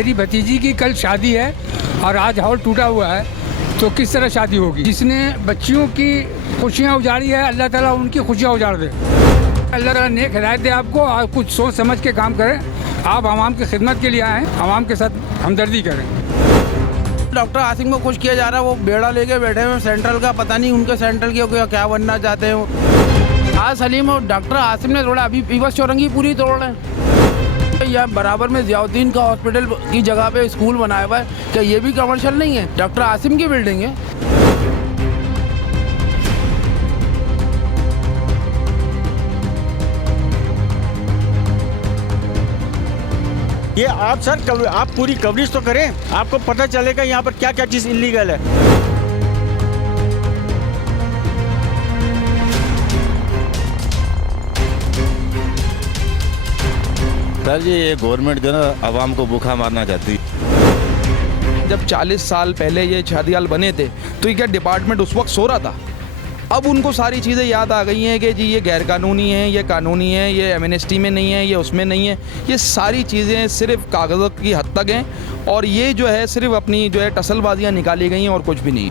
मेरी भतीजी की कल शादी है और आज हॉल टूटा हुआ है, तो किस तरह शादी होगी? जिसने बच्चियों की खुशियाँ उजाड़ी है, अल्लाह ताला उनकी खुशियाँ उजाड़ दे। अल्लाह ताला नेक हिदायत दे आपको और कुछ सोच समझ के काम करें। आप आवाम की खिदमत के लिए आएँ, आवाम के साथ हमदर्दी करें। डॉक्टर आसिम को खुश किया जा रहा है, वो बेड़ा लेके बैठे हुए सेंट्रल का, पता नहीं उनके सेंट्रल की क्या बनना चाहते हैं। आज सलीम और डॉक्टर आसिम ने तोड़ा, अभी पीपल्स चौरंगी पूरी तोड़ रहे हैं। या बराबर में जियाउद्दीन का हॉस्पिटल की जगह पे स्कूल बनाया हुआ है, क्या ये भी कमर्शियल नहीं है? डॉक्टर आसिम की बिल्डिंग है। ये आप सर आप पूरी कवरेज तो करें, आपको पता चलेगा यहाँ पर क्या क्या चीज़ इलीगल है। सर जी, ये गवर्नमेंट जो ना आवाम को भूखा मारना चाहती है। जब 40 साल पहले ये शादी हाल बने थे तो ये क्या डिपार्टमेंट उस वक्त सो रहा था? अब उनको सारी चीज़ें याद आ गई हैं कि जी ये गैर कानूनी है, ये कानूनी है, ये एमनेस्टी में नहीं है, ये उसमें नहीं है। ये सारी चीज़ें सिर्फ कागज़ों की हद तक हैं और ये जो है सिर्फ अपनी जो है टसलबाजियाँ निकाली गई हैं और कुछ भी नहीं।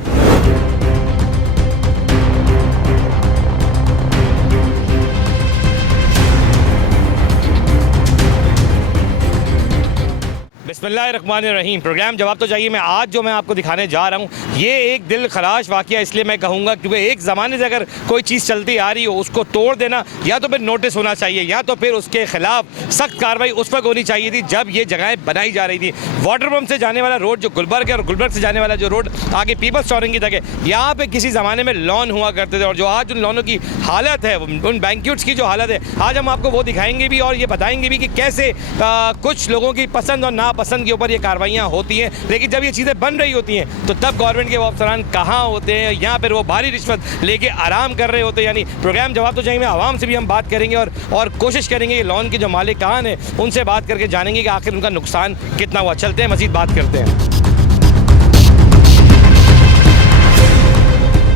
बिस्मिल्लाहिर्रहमानिर्रहीम। प्रोग्राम जवाब तो चाहिए में आज जो मैं आपको दिखाने जा रहा हूँ ये एक दिल खराश वाक़या इसलिए मैं कहूँगा क्योंकि एक ज़माने से अगर कोई चीज़ चलती आ रही हो उसको तोड़ देना या तो फिर नोटिस होना चाहिए या तो फिर उसके खिलाफ सख्त कार्रवाई उस वक्त होनी चाहिए थी जब ये जगहें बनाई जा रही थी। वाटर पम्प से जाने वाला रोड जो गुलबर्ग है और गुलबर्ग से जाने वाला जो रोड आगे पीपल्स चौरंगी तक है, यहाँ पर किसी ज़माने में लॉन हुआ करते थे और जो आज उन लॉनों की हालत है, उन बैंक्वेट्स की जो हालत है, आज हम आपको वो दिखाएंगे भी और ये बताएंगे भी कि कैसे कुछ लोगों की पसंद और नापसंद के ऊपर ये कार्रवाइयाँ होती हैं। लेकिन जब ये चीज़ें बन रही होती हैं तो तब गवर्नमेंट के वो अफसरान कहाँ होते हैं? यहाँ पर वो भारी रिश्वत लेके आराम कर रहे होते हैं। यानी प्रोग्राम जवाब तो चाहिए में आवाम से भी हम बात करेंगे और कोशिश करेंगे ये लॉन के जो मालिक कहाँ हैं उनसे बात करके जानेंगे कि आखिर उनका नुकसान कितना हुआ। चलते हैं मज़ीद बात करते हैं।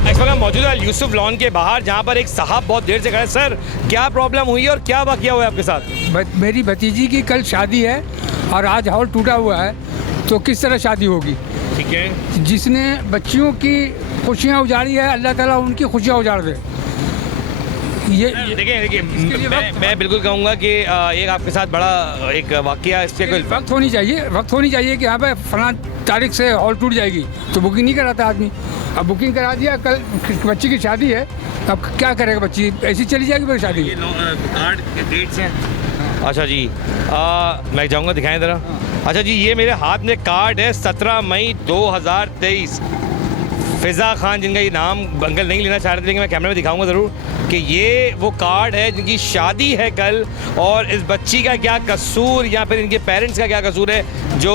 इस वक्त मौजूद है यूसुफ लॉन के बाहर जहाँ पर एक साहब बहुत देर से खड़े। सर, क्या प्रॉब्लम हुई और क्या वाक़या हुआ है आपके साथ? मेरी भतीजी की कल शादी है और आज हॉल टूटा हुआ है, तो किस तरह शादी होगी? ठीक है। जिसने बच्चियों की खुशियाँ उजाड़ी है, अल्लाह ताला उनकी खुशियाँ उजाड़ दे। ये देखिए मैं बिल्कुल कहूँगा कि एक आपके साथ बड़ा एक वाक़या इससे कोई वक्त होनी चाहिए कि यहाँ पे फलां तारीख से हॉल टूट जाएगी, तो बुकिंग नहीं कराता आदमी। अब बुकिंग करा दिया, कल बच्ची की शादी है, अब क्या करेगा बच्ची? ऐसी चली जाएगी मेरी शादी। कार्ड डेट्स हैं। अच्छा जी, मैं जाऊँगा, दिखाएं ज़रा। अच्छा जी, ये मेरे हाथ में कार्ड है 17 मई 2023। फ़िज़ा खान, जिनका ये नाम अंकल नहीं लेना चाह रहे थे लेकिन मैं कैमरे में दिखाऊंगा ज़रूर कि ये वो कार्ड है जिनकी शादी है कल। और इस बच्ची का क्या कसूर या फिर इनके पेरेंट्स का क्या कसूर है जो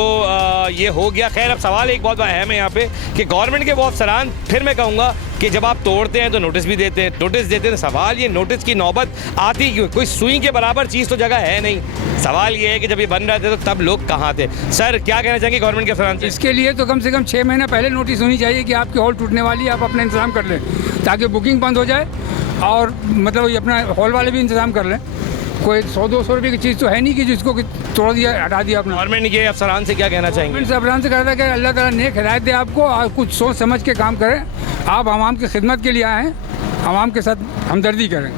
ये हो गया। खैर, अब सवाल एक बहुत अहम है यहाँ पे कि गवर्नमेंट के वो अफसरान, फिर मैं कहूँगा कि जब आप तोड़ते हैं तो नोटिस भी देते हैं। सवाल ये नोटिस की नौबत आती क्यों? कोई सुई के बराबर चीज़ तो जगह है नहीं। सवाल ये है कि जब ये बन रहे थे तो तब लोग कहाँ थे? सर, क्या कहना चाहेंगे गवर्नमेंट के अफसरान से? इसके लिए तो कम से कम 6 महीना पहले नोटिस होनी चाहिए कि आपकी हॉल टूटने वाली है, आप अपना इंतजाम कर लें ताकि बुकिंग बंद हो जाए और मतलब ये अपना हॉल वाले भी इंतजाम कर लें। कोई 100-200 रुपये की चीज़ तो है नहीं कि जिसको तोड़ दिया, हटा दिया अपना। गवर्नमेंट के अफसरान से क्या कहना चाहेंगे? अफसरान से कहता है कि अल्लाह ताला नेक हिदायत दे आपको और कुछ सोच समझ के काम करें। आप आवाम की खिदमत के लिए आए हैं, आवाम के साथ हमदर्दी करें।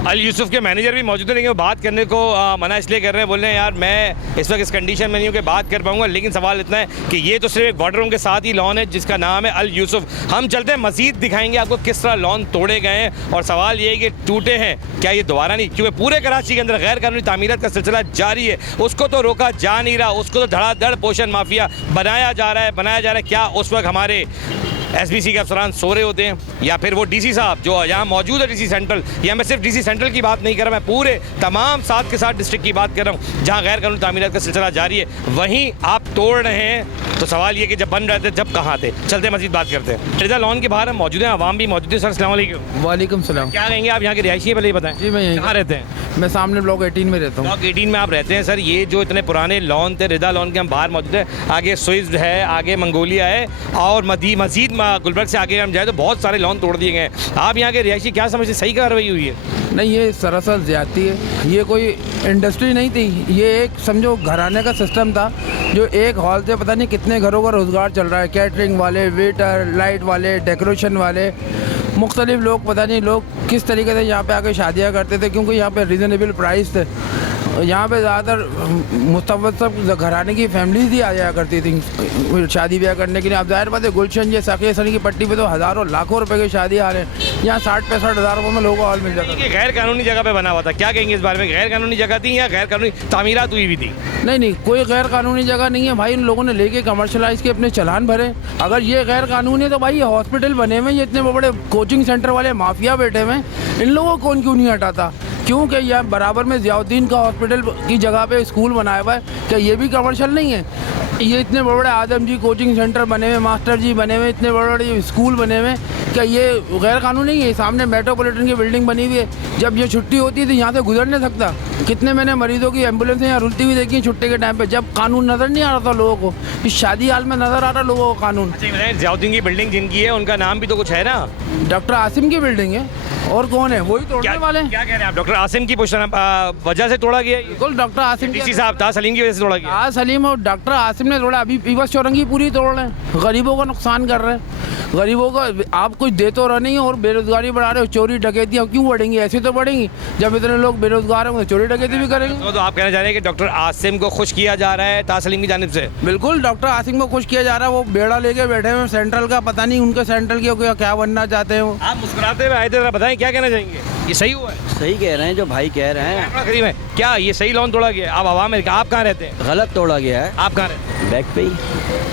अल यूसुफ के मैनेजर भी मौजूद है लेकिन वो बात करने को मना इसलिए कर रहे हैं, बोल रहे हैं यार मैं इस वक्त इस कंडीशन में नहीं हूँ कि बात कर पाऊँगा। लेकिन सवाल इतना है कि ये तो सिर्फ एक वाटर रूम के साथ ही लॉन है जिसका नाम है अल यूसुफ। हम चलते हैं, मज़ीद दिखाएंगे आपको किस तरह लॉन तोड़े गए हैं और सवाल ये है कि टूटे हैं क्या ये दोबारा नहीं, क्योंकि पूरे कराची के अंदर गैर कानूनी तामीरात का सिलसिला जारी है। उसको तो रोका जा नहीं रहा, उसको तो धड़ाधड़ पोषण माफिया बनाया जा रहा है। क्या उस वक्त हमारे SBC के अफसरान सो रहे होते हैं या फिर वो DC साहब जो यहाँ मौजूद है, DC सेंट्रल, या मैं सिर्फ DC सेंट्रल की बात नहीं कर रहा, मैं पूरे तमाम 7 के 7 डिस्ट्रिक्ट की बात कर रहा हूँ जहाँ गैर कानूनी तामीरात का सिलसिला जारी है, वहीं आप तोड़ रहे हैं। तो सवाल ये कि जब बन रहे थे जब कहाँ थे? चलते मज़ीद बात करते हैं। रिजा लॉन के बाहर हम मौजूद हैं, आवाम भी मौजूद है। सर, अस्सलाम वालेकुम। वालेकुम सलाम। क्या कहेंगे आप यहाँ के रिहायशी? पहले ये बताएं जी, मैं कहाँ रहते हैं? मैं सामने ब्लॉक 18 में रहता हूँ। ब्लॉक 18 में आप रहते हैं सर। ये जो इतने पुराने लॉन थे, रिदा लॉन के हम बाहर मौजूद है, आगे स्विस है, आगे मंगोलिया है और मजीद गुलबर्ग से आगे हम जाए तो बहुत सारे लॉन तोड़ दिए गए हैं। आप यहाँ के रिहायशी क्या समझते, सही कार्रवाई हुई है? नहीं, ये सरासर ज्यादती है। ये कोई इंडस्ट्री नहीं थी, ये एक समझो घराने का सिस्टम था जो एक हॉल से पता नहीं कितने घरों का रोज़गार चल रहा है। कैटरिंग वाले, वेटर, लाइट वाले, डेकोरेशन वाले, मुख्तलिफ लोग, पता नहीं लोग किस तरीके से यहाँ पे आके शादियाँ करते थे, क्योंकि यहाँ पे रिजनेबल प्राइस थे। यहाँ पे ज़्यादातर मुस्तवद घराने की फैमिलीज ही आ जाया करती थी शादी ब्याह करने के लिए। अब जाहिर बात है गुलशन ये साकिया सनी की पट्टी पे तो हज़ारों लाखों रुपए की शादी आ रहे हैं, यहाँ 60-65 हज़ार रुपये में लोगों का हॉल मिल जाता ये गैर कानूनी जगह पे बना हुआ था, क्या कहेंगे इस बारे में? गैर कानूनी जगह थी या गैर कानूनी तामीरात हुई भी थी? नहीं, कोई गैर कानूनी जगह नहीं है भाई। इन लोगों ने लेके कमर्शलाइज के अपने चलान भरे। अगर ये गैर कानूनी है तो भाई ये हॉस्पिटल बने हुए, ये इतने बड़े कोचिंग सेंटर वाले माफिया बैठे हुए, इन लोगों को कौन क्यों नहीं हटाता? क्योंकि यह बराबर में ज़ियाउद्दीन का हॉस्पिटल की जगह पे स्कूल बनाया हुआ है, क्या ये भी कमर्शियल नहीं है? ये इतने बड़े बड़े आदम जी कोचिंग सेंटर बने हुए, मास्टर जी बने हुए, इतने बड़े बड़े स्कूल बने हुए, क्या ये गैर कानूनी नहीं है? सामने मेट्रोपॉलिटन की बिल्डिंग बनी हुई है, जब ये छुट्टी होती है तो यहाँ से गुजर नहीं सकता। कितने मैंने मरीजों की एम्बुलेंसें यहाँ रुलती हुई देखी छुट्टी के टाइम पे, जब कानून नज़र नहीं आ रहा था लोगों को। इस शादी हाल में नज़र आ रहा लोगों को कानून। ज़ियाउद्दीन की बिल्डिंग जिनकी है उनका नाम भी तो कुछ है ना? डॉक्टर आसिम की बिल्डिंग है, और कौन है? वही तोड़ने वाले हैं। क्या कह रहे हैं आप? डॉक्टर आसिम की वजह से तोड़ा गया? बिल्कुल, डॉक्टर आसिम डीसी साहब ताज सलीम की वजह से तोड़ा गया। ताज सलीम और डॉक्टर आसिम ने तोड़ा। अभी पीपल्स चौरंगी पूरी तोड़ रहे हैं, गरीबों का नुकसान कर रहे हैं। गरीबों को आप कुछ दे तो रहे नहीं और बेरोजगारी बढ़ा रहे हो। चोरी डकैती क्यों बढ़ेंगी? ऐसे तो बढ़ेंगी, जब इतने लोग बेरोजगार होंगे चोरी डकैती भी करेंगे। तो आप कहना चाह रहे हैं कि डॉक्टर आसिम को खुश किया जा रहा है ताज सलीम की जानिब से? बिल्कुल, डॉक्टर आसिम को खुश किया जा रहा है। वो बेड़ा लेके बैठे हुए सेंट्रल का, पता नहीं उनके सेंट्रल की क्या बनना चाहते हैं वो। आप मुस्कुराते हुए आए थे, जरा बताएं क्या कहना चाहेंगे? ये सही हुआ है? सही कह रहे हैं जो भाई कह रहे हैं। करीब है क्या ये सही लॉन तोड़ा गया? आप हवा में, आप कहाँ रहते हैं? गलत तोड़ा गया है। आप कहाँ रहते हैं? बैक पे ही।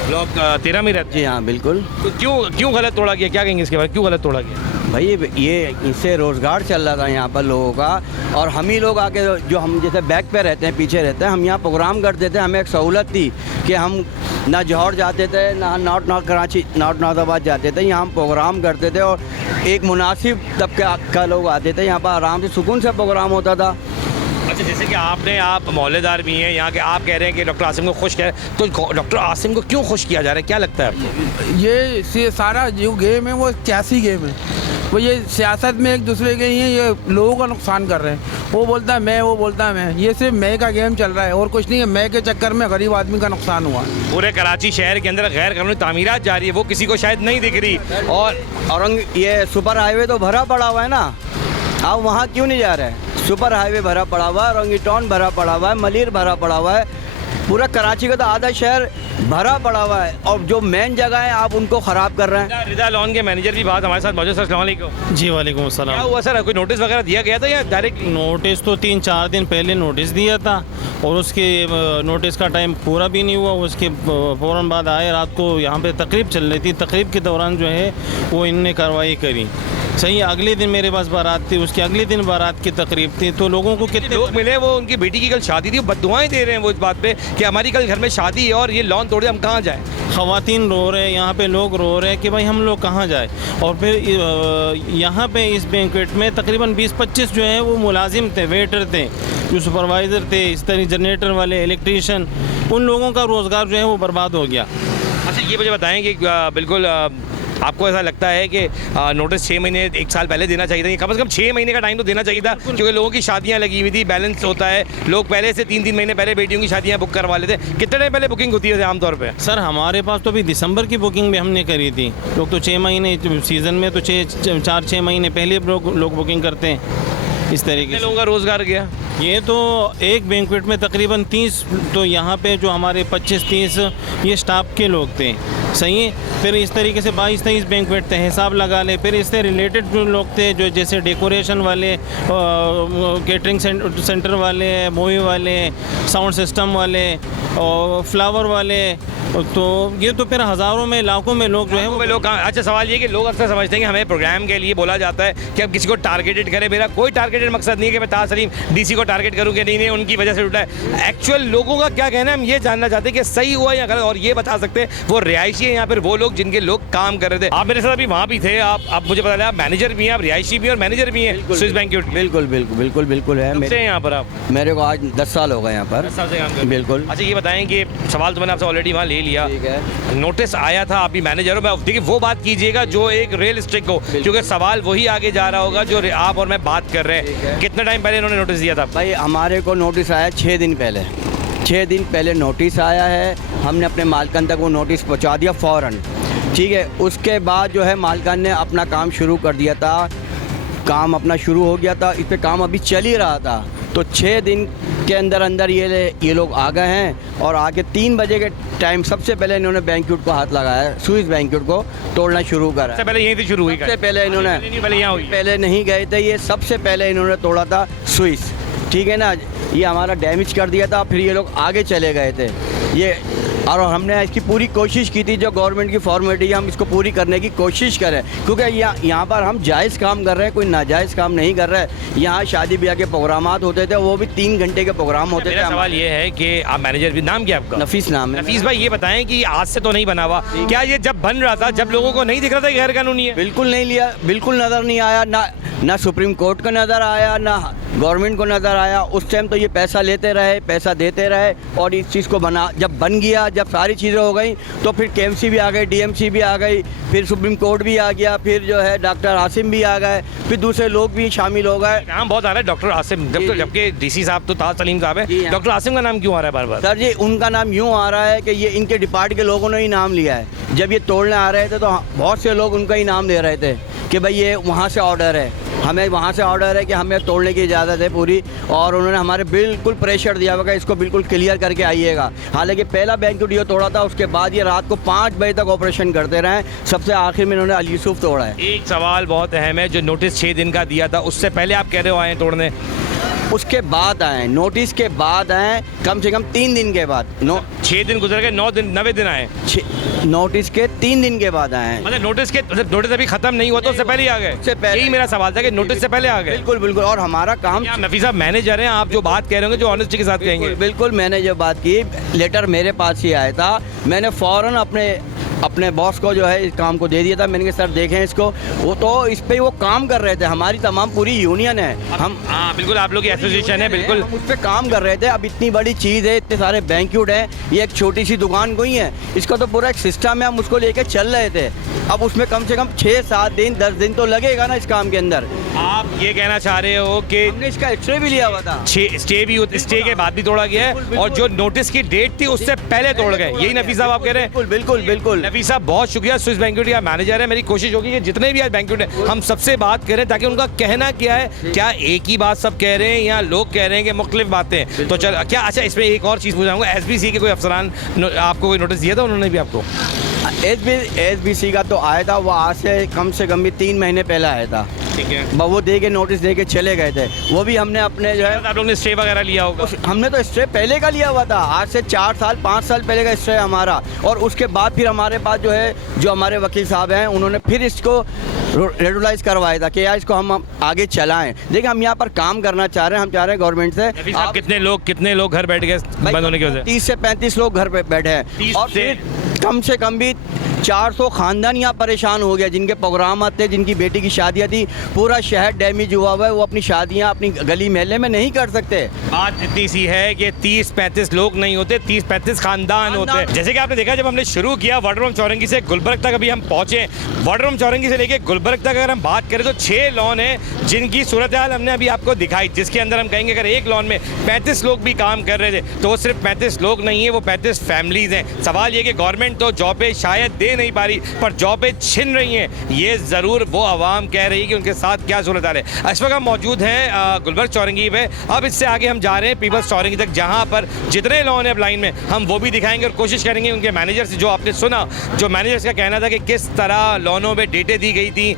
ब्लॉक 13 में रहते हैं? जी हाँ, बिल्कुल। तो क्यों गलत तोड़ा गया? क्या कहेंगे इसके बाद, क्यों गलत तोड़ा गया? भाई ये इससे रोज़गार चल रहा था यहाँ पर लोगों का, और हम ही लोग आके जो हम जैसे बैक पे रहते हैं, पीछे रहते हैं, हम यहाँ प्रोग्राम करते थे। हमें एक सहूलत थी कि हम ना जौहर जाते थे, ना नॉर्थ कराची, नॉर्थ नाजाबाद जाते थे। यहाँ हम प्रोग्राम करते थे और एक मुनासिब तबके का लोग आते थे, यहाँ पर आराम से सुकून से प्रोग्राम होता था। अच्छा, जैसे कि आप मोहल्लेदार भी हैं यहाँ के, आप कह रहे हैं कि डॉक्टर आसिम को खुश किया, तो डॉक्टर आसिम को क्यों खुश किया जा रहा है, क्या लगता है आपको? ये सारा जो गेम है वो सियासी गेम है। वो ये सियासत में एक दूसरे के लिए ये लोगों का नुकसान कर रहे हैं। वो बोलता है मैं, वो बोलता है मैं, ये सिर्फ मैं का गेम चल रहा है और कुछ नहीं है। मैं के चक्कर में गरीब आदमी का नुकसान हुआ। पूरे कराची शहर के अंदर गैर कानूनी तामीरात जारी है, वो किसी को शायद नहीं दिख रही। और ये सुपर हाईवे तो भरा पड़ा हुआ है ना, आप वहाँ क्यों नहीं जा रहे हैं? सुपर हाईवे भरा पड़ा हुआ है, रंगी टाउन भरा पड़ा हुआ है, मलिर भरा पड़ा हुआ है, पूरा कराची का तो आधा शहर भरा पड़ा हुआ है, और जो मेन जगह है आप उनको ख़राब कर रहे हैं। रिदा लॉन के मैनेजर भी बात हमारे साथ मौजूद। अस्सलाम वालेकुम। जी वालेकुम अस्सलाम। क्या हुआ सर, कोई नोटिस वगैरह दिया गया था या डायरेक्ट? नोटिस तो 3-4 दिन पहले नोटिस दिया था और उसके नोटिस का टाइम पूरा भी नहीं हुआ। उसके फ़ौरन बाद आए, रात को यहाँ पे तकरीब चल रही थी, तकरीब के दौरान जो है वो इनने कार्रवाई करी। सही, अगले दिन मेरे पास बारात थी, उसके अगले दिन बारात की तकरीब थी, तो लोगों को कितने लोग मिले, वो उनकी बेटी की कल शादी थी, बद्दुआएं दे रहे हैं वो इस बात पे कि हमारी कल घर में शादी है और ये लॉन तोड़े, हम कहाँ जाएं? ख़वातीन रो रहे हैं, यहाँ पे लोग रो रहे हैं कि भाई हम लोग कहाँ जाए। और फिर यहाँ पे इस बैंक्वेट में तकरीबन 20-25 जो है वो मुलाजिम थे, वेटर थे, जो सुपरवाइज़र थे, इस तरह जनरेटर वाले, इलेक्ट्रीशियन, उन लोगों का रोज़गार जो है वो बर्बाद हो गया। अच्छा, ये मुझे बताएं कि बिल्कुल आपको ऐसा लगता है कि नोटिस 6 महीने 1 साल पहले देना चाहिए था? कम से कम 6 महीने का टाइम तो देना चाहिए था, क्योंकि लोगों की शादियां लगी हुई थी, बैलेंस होता है। लोग पहले से 3-3 महीने पहले बेटियों की शादियां बुक करवा लेते। कितने टाइम पहले बुकिंग होती है आमतौर पे? सर हमारे पास तो अभी दिसंबर की बुकिंग भी हमने करी थी। लोग तो 6 महीने सीज़न में तो 4-6 महीने पहले लोग बुकिंग करते हैं। इस तरीके से लोगों का रोज़गार गया। ये तो एक बैंक्वेट में तकरीबन 30, तो यहाँ पे जो हमारे 25-30 ये स्टाफ के लोग थे, सही है। फिर इस तरीके से 22-23 बैंक्वेट थे, हिसाब लगा ले। फिर इससे रिलेटेड जो लोग थे, जो जैसे डेकोरेशन वाले, केटरिंग सेंटर वाले, मूवी वाले, साउंड सिस्टम वाले, और फ्लावर वाले, तो ये तो फिर हज़ारों में लाखों में लोग जो है वो लोग अच्छा सवाल ये कि लोग अक्सर समझते हैं कि हमें प्रोग्राम के लिए बोला जाता है कि अब किसी को टारगेटेड करें। मेरा कोई टारगेटेड मकसद नहीं है कि मैं ताज सलीम डीसी को टारगेट करूँ कि नहीं उनकी वजह से उठा है। एक्चुअल लोगों का क्या कहना है हम ये जानना चाहते हैं कि सही हुआ या गलत, और ये बता सकते हैं वो रिहायशी है यहाँ पर वो लोग जिनके लोग काम कर रहे थे। आप मेरे साथ अभी वहाँ भी थे, आप मुझे पता चला आप मैनेजर भी हैं, आप रिहायशी भी हैं और मैनेजर भी हैं स्विस बैंक्वेट। बिल्कुल बिल्कुल बिल्कुल बिल्कुल है। मेरे यहाँ पर आप मेरे को आज 10 साल हो गए यहाँ पर। 10 साल से काम कर रहे हैं। बिल्कुल। अच्छा ये बताएं कि सवाल तो मैंने आपसे ऑलरेडी वहाँ ले लिया, ठीक है। नोटिस आया था, आप भी मैनेजर हो, मैं देखिए वो बात कीजिएगा जो एक रियलिस्टिक हो, क्योंकि सवाल वही आगे जा रहा होगा जो आप और मैं बात कर रहे हैं। कितने टाइम पहले इन्होंने नोटिस दिया था? भाई हमारे को नोटिस आया 6 दिन पहले। 6 दिन पहले नोटिस आया है, हमने अपने मालकन तक वो नोटिस पहुंचा दिया फ़ौरन। ठीक है, उसके बाद जो है मालकन ने अपना काम शुरू कर दिया था, काम अपना शुरू हो गया था, इस पर काम अभी चल ही रहा था। तो 6 दिन के अंदर अंदर ये लोग आ गए हैं और आके 3 बजे के टाइम सबसे पहले इन्होंने बैंक्वेट को हाथ लगाया, स्विस बैंक्वेट को तोड़ना शुरू करा। सबसे पहले यहीं से शुरू हुई? सबसे पहले इन्होंने पहले नहीं गए थे, ये सबसे पहले इन्होंने तोड़ा था स्विस। ठीक है ना, ये हमारा डैमेज कर दिया था, फिर ये लोग आगे चले गए थे ये, और हमने इसकी पूरी कोशिश की थी, जो गवर्नमेंट की फॉर्मेलिटी हम इसको पूरी करने की कोशिश करें, क्योंकि यहाँ पर हम जायज़ काम कर रहे हैं, कोई नाजायज़ काम नहीं कर रहे हैं। यहाँ शादी ब्याह के प्रोग्रामात होते थे, वो भी 3 घंटे के प्रोग्राम होते थे। सवाल ये है कि आप मैनेजर भी, नाम क्या आपका? नफीस नाम है। नफीस भाई ये बताएं कि आज से तो नहीं बना हुआ, क्या ये जब बन रहा था जब लोगों को नहीं दिख रहा था गैर कानूनी है? बिल्कुल नहीं लिया, बिल्कुल नज़र नहीं आया, ना सुप्रीम कोर्ट को नज़र आया, ना गवर्नमेंट को नज़र आया। उस टाइम तो ये पैसा लेते रहे, पैसा देते रहे, और इस चीज़ को जब बन गया, जब सारी चीज़ें हो गई, तो फिर केएमसी भी आ गई, डीएमसी भी आ गई, फिर सुप्रीम कोर्ट भी आ गया, फिर जो है डॉक्टर आसिम भी आ गए, फिर दूसरे लोग भी शामिल हो गए। नाम बहुत आ रहा है डॉक्टर आसिम, जबकि डीसी साहब तो ताज सलीम साहब है, डॉक्टर आसिम का नाम क्यों आ रहा है बार बार? सर जी, उनका नाम यूँ आ रहा है कि ये इनके डिपार्ट के लोगों ने ही नाम लिया है। जब ये तोड़ने आ रहे थे तो बहुत से लोग उनका ही नाम दे रहे थे कि भाई ये वहाँ से ऑर्डर है, हमें वहाँ से ऑर्डर है कि हमें तोड़ने की इजाज़त है पूरी, और उन्होंने हमारे बिल्कुल प्रेशर दिया हुआ इसको बिल्कुल क्लियर करके आइएगा। हालांकि पहला बैंक्वेट ये तोड़ा था, उसके बाद ये रात को 5 बजे तक ऑपरेशन करते रहे, सबसे आखिर में इन्होंने अल यूसुफ तोड़ा है। एक सवाल बहुत अहम है, जो नोटिस 6 दिन का दिया था उससे पहले आप कह रहे हो आए तोड़ने? उसके बाद आए, नोटिस के बाद आए, कम से कम 3 दिन के बाद। 6 दिन गुजर गए, 9 दिन 90 दिन आए, नोटिस के 3 दिन के बाद आए। मतलब नोटिस अभी खत्म नहीं हुआ तो उससे पहले ही आ गए? उससे पहले। यही मेरा सवाल था कि नोटिस से पहले आ गए। बिल्कुल बिल्कुल। और हमारा काम, आप नफीस साहब मैनेजर हैं, आप जो बात कह रहे होंगे जो ऑनेस्टी के साथ कहेंगे। बिल्कुल, मैंने जो बात की, लेटर मेरे पास ही आया था, मैंने फ़ौरन अपने बॉस को जो है इस काम को दे दिया था। मैंने कहा सर देखें इसको, वो तो इस पे वो काम कर रहे थे, हमारी तमाम पूरी यूनियन है, हम बिल्कुल आप लोग की एसोसिएशन है, बिल्कुल हम उस पर काम कर रहे थे। अब इतनी बड़ी चीज़ है, इतने सारे बैंक्वेट हैं, ये एक छोटी सी दुकान कोई है, इसका तो पूरा एक सिस्टम है, हम उसको लेके चल रहे थे। अब उसमें कम से कम 6-7 दिन 10 दिन तो लगेगा ना इस काम के अंदर। आप ये कहना चाह रहे हो कि हमने इसका एक्सरे भी लिया हुआ था, स्टे के बाद भी तोड़ा गया है, और जो नोटिस की डेट थी उससे पहले तोड़ गए, यही नफीस साहब आप कह रहे हैं? बिल्कुल बिल्कुल बिल्कुल। नफीस साहब बहुत शुक्रिया, स्विस बैंक्वेट का मैनेजर है। मेरी कोशिश होगी कि जितने भी आज बैंक्वेट है हम सबसे बात करें, ताकि उनका कहना क्या है, क्या एक ही बात सब कह रहे हैं या लोग कह रहे हैं कि मुख्तलिफ बातें। तो चल क्या, अच्छा इसमें एक और चीज़ पूछाऊंगा, एसबीसी के कोई अफसरान आपको कोई नोटिस दिया था उन्होंने भी आपको? एसबीसी का तो आया था, वो आज से कम भी 3 महीने पहले आया था। ठीक है, वो दे के नोटिस दे के चले गए थे, वो भी हमने अपने जो है, आप लोगों ने स्टे वगैरह लिया होगा? हमने तो स्टे पहले का लिया हुआ था, आज से 4-5 साल पहले का स्टे हमारा। और उसके बाद फिर हमारे पास जो है, जो हमारे वकील साहब हैं, उन्होंने फिर इसको रेगुलाइज करवाया था कि यार इसको हम आगे चलाएं। देखिए हम यहाँ पर काम करना चाह रहे हैं, हम चाह रहे हैं गवर्नमेंट से। आप कितने लोग घर बैठ गए बंद होने की वजह से? 30 से 35 लोग घर पे बैठे हैं, और फिर कम से कम भी 400 खानदान यहाँ परेशान हो गया, जिनके प्रोग्राम आते, जिनकी बेटी की शादियाँ थी, पूरा शहर डैमेज हुआ हुआ है, वो अपनी शादियाँ अपनी गली महल्ले में नहीं कर सकते। बात इतनी सी है कि 30-35 लोग नहीं होते, 30-35 खानदान होते हैं। जैसे कि आपने देखा जब हमने शुरू किया वाटररूम चौरंगी से गुलबर्ग तक, अभी हम पहुंचे वाटररूम चौरंगी से लेके गुलबर्ग तक अगर हम बात करें तो 6 लॉन है जिनकी सूरत हाल हमने अभी आपको दिखाई, जिसके अंदर हम कहेंगे अगर एक लॉन में 35 लोग भी काम कर रहे थे तो वो सिर्फ 35 लोग नहीं है, वो 35 फैमिलीज हैं। सवाल ये कि गवर्नमेंट तो जॉबें शायद दे नहीं पा रही, पर जॉबें छिन रही हैं, ये ज़रूर वो आवाम कह रही है कि उनके साथ क्या सूरत हाल है। इस वक्त हम मौजूद हैं गुलबर्ग चौरंगी पे, अब इससे आगे हम जा रहे हैं पीपल्स चौरंगी तक, जहाँ पर जितने लॉन है अब लाइन में हम वो भी दिखाएंगे और कोशिश करेंगे उनके मैनेजर से, जो आपने सुना, जो मैनेजर्स का कहना था कि किस तरह लॉनों में डेटें दी गई थी,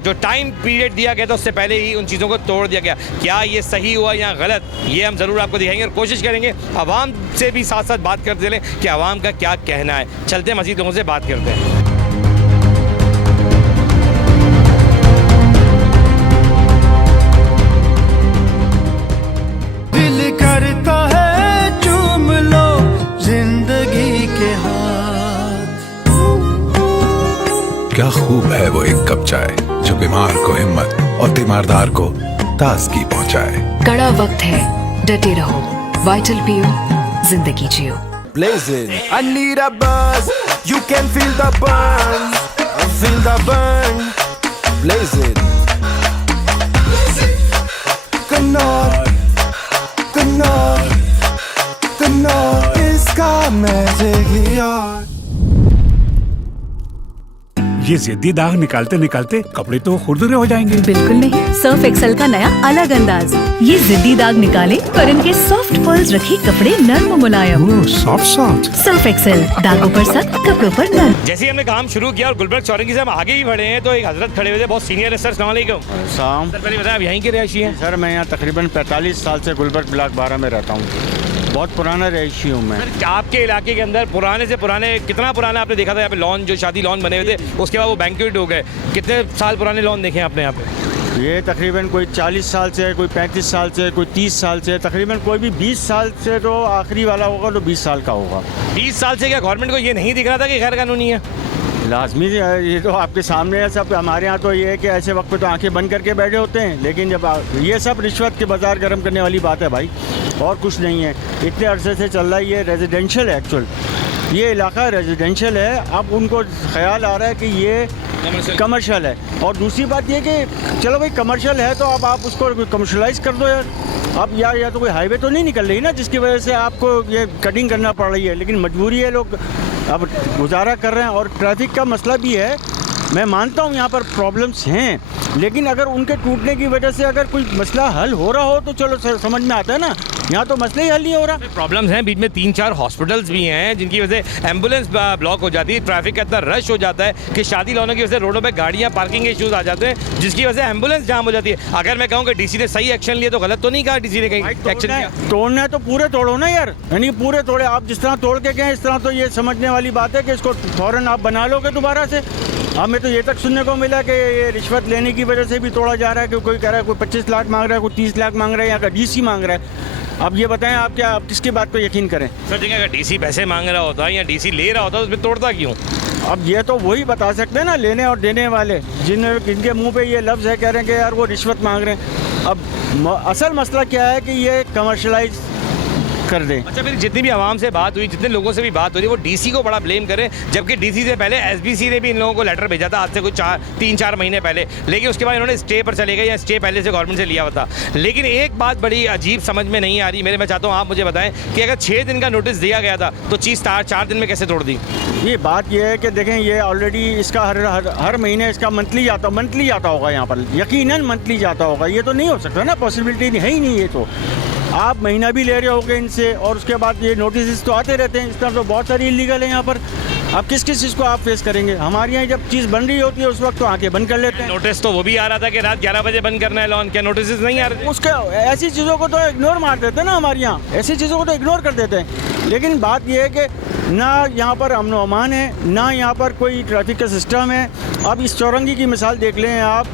जो टाइम पीरियड दिया गया था उससे पहले ही उन चीज़ों को तोड़ दिया गया, क्या ये सही हुआ या गलत, ये हम ज़रूर आपको दिखाएंगे और कोशिश करेंगे आवाम आपसे भी साथ साथ बात करते चलें कि आवाम का क्या कहना है। चलते हैं मज़ीद लोगों से बात करते हैं। दिल करता है चूम लो जिंदगी के हाथ। क्या खूब है वो एक कप चाय जो बीमार को हिम्मत और तीमारदार को ताजगी पहुंचाए। कड़ा वक्त है, डटे रहो, वाइटल पियो, जिंदगी जियो। Blazing, I need a buzz. You can feel the burn. Feel the burn. Blazing. Knorr, Knorr, Knorr इसका मैजिक ही और। ये जिद्दी दाग निकालते निकालते कपड़े तो खुरदुरे हो जाएंगे। बिल्कुल नहीं, सर्फ एक्सेल का नया अलग अंदाज। ये जिद्दी दाग निकाले पर इनके सॉफ्ट पर्ल्स रखे कपड़े नर्म और मुलायम। सॉफ्ट सर्फ एक्सेल, दागों पर सख्त, कपड़ों पर नर्म। जैसे ही हमने काम शुरू किया और गुलबर्ग चौरंगी से हम आगे ही बढ़े हैं तो एक हजरत खड़े हुए थे, बहुत सीनियर है सर। अस्सलाम वालेकुम सर। पहले बताएं आप यहीं के रहायशी हैं? सर मैं यहाँ तकरीबन 45 साल से गुलबर्ग ब्लॉक 12 में रहता हूँ। बहुत पुराना रहायशी हूँ मैं। सर आपके इलाके के अंदर पुराने से पुराने, कितना पुराना आपने देखा था यहाँ पे लॉन, जो शादी लॉन बने हुए थे, उसके बाद वो बैंक्वेट हो गए, कितने साल पुराने लॉन देखे आपने यहाँ पे? ये तकरीबन कोई 40 साल से है, कोई 35 साल से है, कोई 30 साल से है, तकरीबन कोई भी 20 साल से तो आखिरी वाला होगा तो 20 साल का होगा। 20 साल से क्या गवर्नमेंट को ये नहीं दिख रहा था कि गैर कानूनी है? लाजमी ये तो आपके सामने है सब। हमारे यहाँ तो ये है कि ऐसे वक्त पे तो आंखें बंद करके बैठे होते हैं, लेकिन जब ये सब रिश्वत के बाजार गर्म करने वाली बात है भाई, और कुछ नहीं है। इतने अरसे से चल रहा है, ये रेजिडेंशियल है एक्चुअल, ये इलाका रेजिडेंशियल है। अब उनको ख्याल आ रहा है कि ये कमर्शियल है। और दूसरी बात ये कि चलो भाई कमर्शियल है तो अब आप उसको कमर्शलाइज कर दो यार। अब यार या तो कोई हाईवे तो नहीं निकल रही ना जिसकी वजह से आपको ये कटिंग करना पड़ रही है, लेकिन मजबूरी है, लोग अब गुजारा कर रहे हैं। और ट्रैफिक का मसला भी है, मैं मानता हूँ यहाँ पर प्रॉब्लम्स हैं, लेकिन अगर उनके टूटने की वजह से अगर कोई मसला हल हो रहा हो तो चलो समझ में आता है ना। यहाँ तो मसले ही हल नहीं हो रहा। प्रॉब्लम्स हैं, बीच में 3-4 हॉस्पिटल्स भी हैं जिनकी वजह से एम्बुलेंस ब्लॉक हो जाती है, ट्रैफिक का इतना रश हो जाता है कि शादी लॉनों की वजह से रोडों पे गाड़ियाँ, पार्किंग इश्यूज आ जाते हैं, जिसकी वजह से एम्बुलेंस जाम हो जाती है। अगर मैं कहूँ कि डीसी ने सही एक्शन लिया तो गलत तो नहीं कहा डीसी ने, कहीं एक्शन लिया? तोड़ना है तो पूरे तोड़ो ना यार, यानी पूरे तोड़े। आप जिस तरह तोड़ के गए इस तरह तो ये समझने वाली बात है कि इसको फौरन आप बना लोगे दोबारा से। हमें तो ये तक सुनने को मिला कि ये रिश्वत लेने की वजह से भी तोड़ा जा रहा है, कि कोई कह रहा है कोई 25 लाख मांग रहा है, कोई 30 लाख मांग रहा है, या का डीसी मांग रहा है। अब ये बताएं आप क्या, आप किसकी बात को यकीन करें? सर देखिए, अगर डीसी पैसे मांग रहा होता या डीसी ले रहा होता तो उसमें तोड़ता क्यों? अब ये तो वही बता सकते हैं ना, लेने और देने वाले, जिनके मुंह पे ये लफ्ज़ है, कह रहे हैं कि यार वो रिश्वत मांग रहे हैं। अब असल मसला क्या है कि ये कमर्शलाइज कर दें। अच्छा, फिर जितनी भी आवाम से बात हुई, जितने लोगों से भी बात हो रही है, वो डीसी को बड़ा ब्लेम करें, जबकि डीसी से पहले एसबीसी ने भी इन लोगों को लेटर भेजा था आज से कुछ 3-4 महीने पहले, लेकिन उसके बाद इन्होंने स्टे पर चले गए, या स्टे पहले से गवर्नमेंट से लिया हुआ था। लेकिन एक बात बड़ी अजीब समझ में नहीं आ रही मेरे, मैं चाहता हूँ आप मुझे बताएं कि अगर 6 दिन का नोटिस दिया गया था तो चीज़ 4 दिन में कैसे तोड़ दी? ये बात ये है कि देखें, ये ऑलरेडी इसका हर महीने इसका मंथली जाता होगा यहाँ पर, यकीनन मंथली जाता होगा। ये तो नहीं हो सकता ना, पॉसिबिलिटी है ही नहीं। ये तो आप महीना भी ले रहे होगे इनसे, और उसके बाद ये नोटिस तो आते रहते हैं। इस तरह तो बहुत सारी इलीगल है यहाँ पर। अब किस चीज़ को आप फेस करेंगे? हमारे यहाँ जब चीज़ बन रही होती है उस वक्त तो आंखें बंद कर लेते हैं। नोटिस तो वो भी आ रहा था कि रात 11 बजे बंद करना है लॉन, क्या नोटिस नहीं आ रहे? उसके ऐसी चीज़ों को तो इग्नोर मार देते हैं ना, हमारे यहाँ ऐसी चीज़ों को तो इग्नोर कर देते हैं। लेकिन बात यह है कि ना यहाँ पर अमन व अमान है, ना यहाँ पर कोई ट्रैफिक का सिस्टम है। अब इस चौरंगी की मिसाल देख लें आप,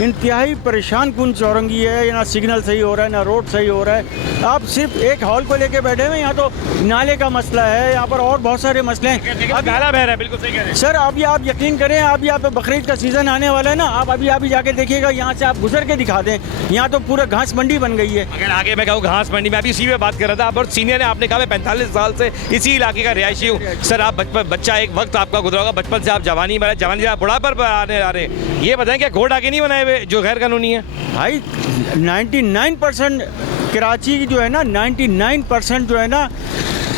इंतहाई परेशान कुन चौरंगी है, ना सिग्नल सही हो रहा है, ना रोड सही हो रहा है। आप सिर्फ एक हॉल को लेके बैठे हुए, यहाँ तो नाले का मसला है, यहाँ पर और बहुत सारे मसले हैं। अब नाला बह रहा है, बिल्कुल सही कह रहे हैं सर। अभी आप यकीन करें, अभी यहाँ पे बकरीद का सीज़न आने वाला है ना, आप अभी जाके देखिएगा, यहाँ से आप गुजर के दिखा दें, यहाँ तो पूरा घास मंडी बन गई है। अगर आगे मैं कहूँ घास मंडी में, अभी इसी पे बात कर रहा था, आप बहुत सीनियर है, आपने कहा मैं 45 साल से इसी इलाके का रिहायशी हूँ। सर आप बच्चा एक वक्त आपका गुजरा होगा, बचपन से आप जवानी से आप बुढ़ापा पर आने आ रहे हैं, ये बताएं क्या घोड़ आगे नहीं बनाए हुए जो गैर कानूनी है? भाई 99% कराची जो है ना, 99% जो है ना,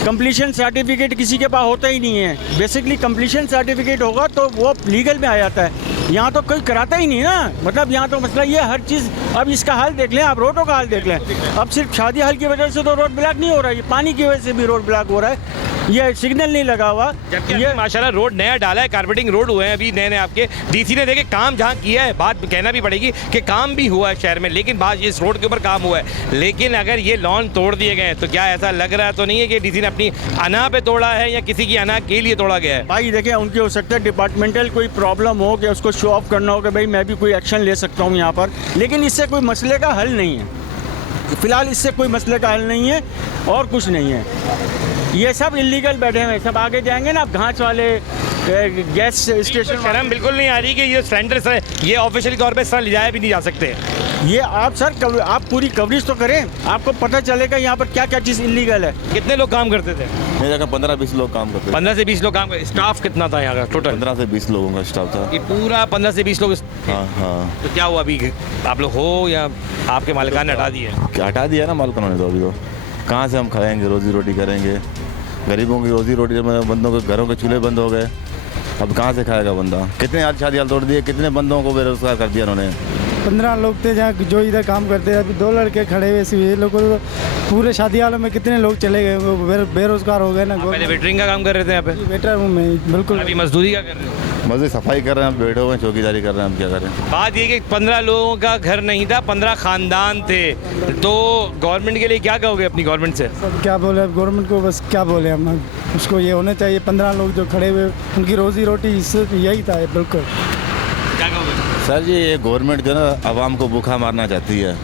कंप्लीशन सर्टिफिकेट किसी के पास होता ही नहीं है। बेसिकली कंप्लीशन सर्टिफिकेट होगा तो वो लीगल में आ जाता है, यहाँ तो कोई कराता ही नहीं ना। मतलब यहाँ तो मसला ये हर चीज़। अब इसका हाल देख लें, आप रोडों का हाल देख लें। अब सिर्फ शादी हाल की वजह से तो रोड ब्लॉक नहीं हो रहा है, पानी की वजह से भी रोड ब्लॉक हो रहा है। ये सिग्नल नहीं लगा हुआ। जबकि ये माशाल्लाह रोड नया डाला है, कारपेटिंग रोड हुए हैं अभी नए नए आपके। डीसी ने देखे काम जहाँ किया है, बात कहना भी पड़ेगी कि काम भी हुआ है शहर में, लेकिन बात इस रोड के ऊपर काम हुआ है। लेकिन अगर ये लॉन तोड़ दिए गए तो क्या ऐसा लग रहा तो नहीं है कि डीसी ने अपनी अना पे तोड़ा है या किसी की अना के लिए तोड़ा गया है? भाई देखिए, उनकी हो सकता है डिपार्टमेंटल कोई प्रॉब्लम हो कि उसको शो ऑफ करना हो कि भाई मैं भी कोई एक्शन ले सकता हूँ यहाँ पर, लेकिन इससे कोई मसले का हल नहीं है। फिलहाल इससे कोई मसले का हल नहीं है और कुछ नहीं है। ये सब इलीगल बैठे हुए हैं, सब आगे जाएंगे ना। आप घास वाले गैस स्टेशन, शर्म बिल्कुल नहीं आ रही कि ये सिलेंडर ये ऑफिशियल तौर पे इस तरह ले जाया भी नहीं जा सकते। ये आप सर आप पूरी कवरेज तो करें, आपको पता चलेगा यहाँ पर क्या क्या चीज़ इलीगल है। कितने लोग काम करते थे? मेरे जगह 15-20 लोग काम करते 15 से 20 लोग काम करते। स्टाफ कितना था यहाँ का टोटल? 15 से 20 लोगों का स्टाफ था। ये पूरा 15 से 20 लोग? हाँ हाँ। तो क्या हुआ अभी, आप लोग हो या आपके मालिकान ने हटा दिए? हटा दिया ना मालिकानों ने। तो अभी तो कहाँ से हम खाएंगे, रोजी रोटी करेंगे? गरीबों की रोजी रोटी, बंदों के घरों के चूल्हे बंद हो गए, अब कहाँ से खाएगा बंदा? कितने आज शादी हाल तोड़ दिए, कितने बंदों को बेरोजगार कर दिया उन्होंने। 15 लोग थे जहाँ जो इधर काम करते हैं। अभी 2 लड़के खड़े हुए थे, ये लोगों को पूरे शादी हालों में कितने लोग चले गए, वो बेरोजगार हो गए ना। पहले वेटरिंग का काम कर रहे थे यहाँ पे? वेटर हूँ मैं, बिल्कुल। अभी मजदूरी का कर रहे हो? मजदूरी सफाई कर रहे हैं, बैठे हुए हैं, चौकीदारी कर रहे हैं, हम क्या करें। बात ये कि 15 लोगों का घर नहीं था, 15 खानदान थे। तो गवर्नमेंट के लिए क्या कहोगे अपनी गवर्नमेंट से? सब क्या बोले गवर्नमेंट को, बस क्या बोले हम, उसको ये होना चाहिए 15 लोग जो खड़े हुए उनकी रोजी रोटी इससे यही था। बिल्कुल। क्या कहोगे सर जी? ये गवर्नमेंट जो है ना आवाम को भूखा मारना चाहती है।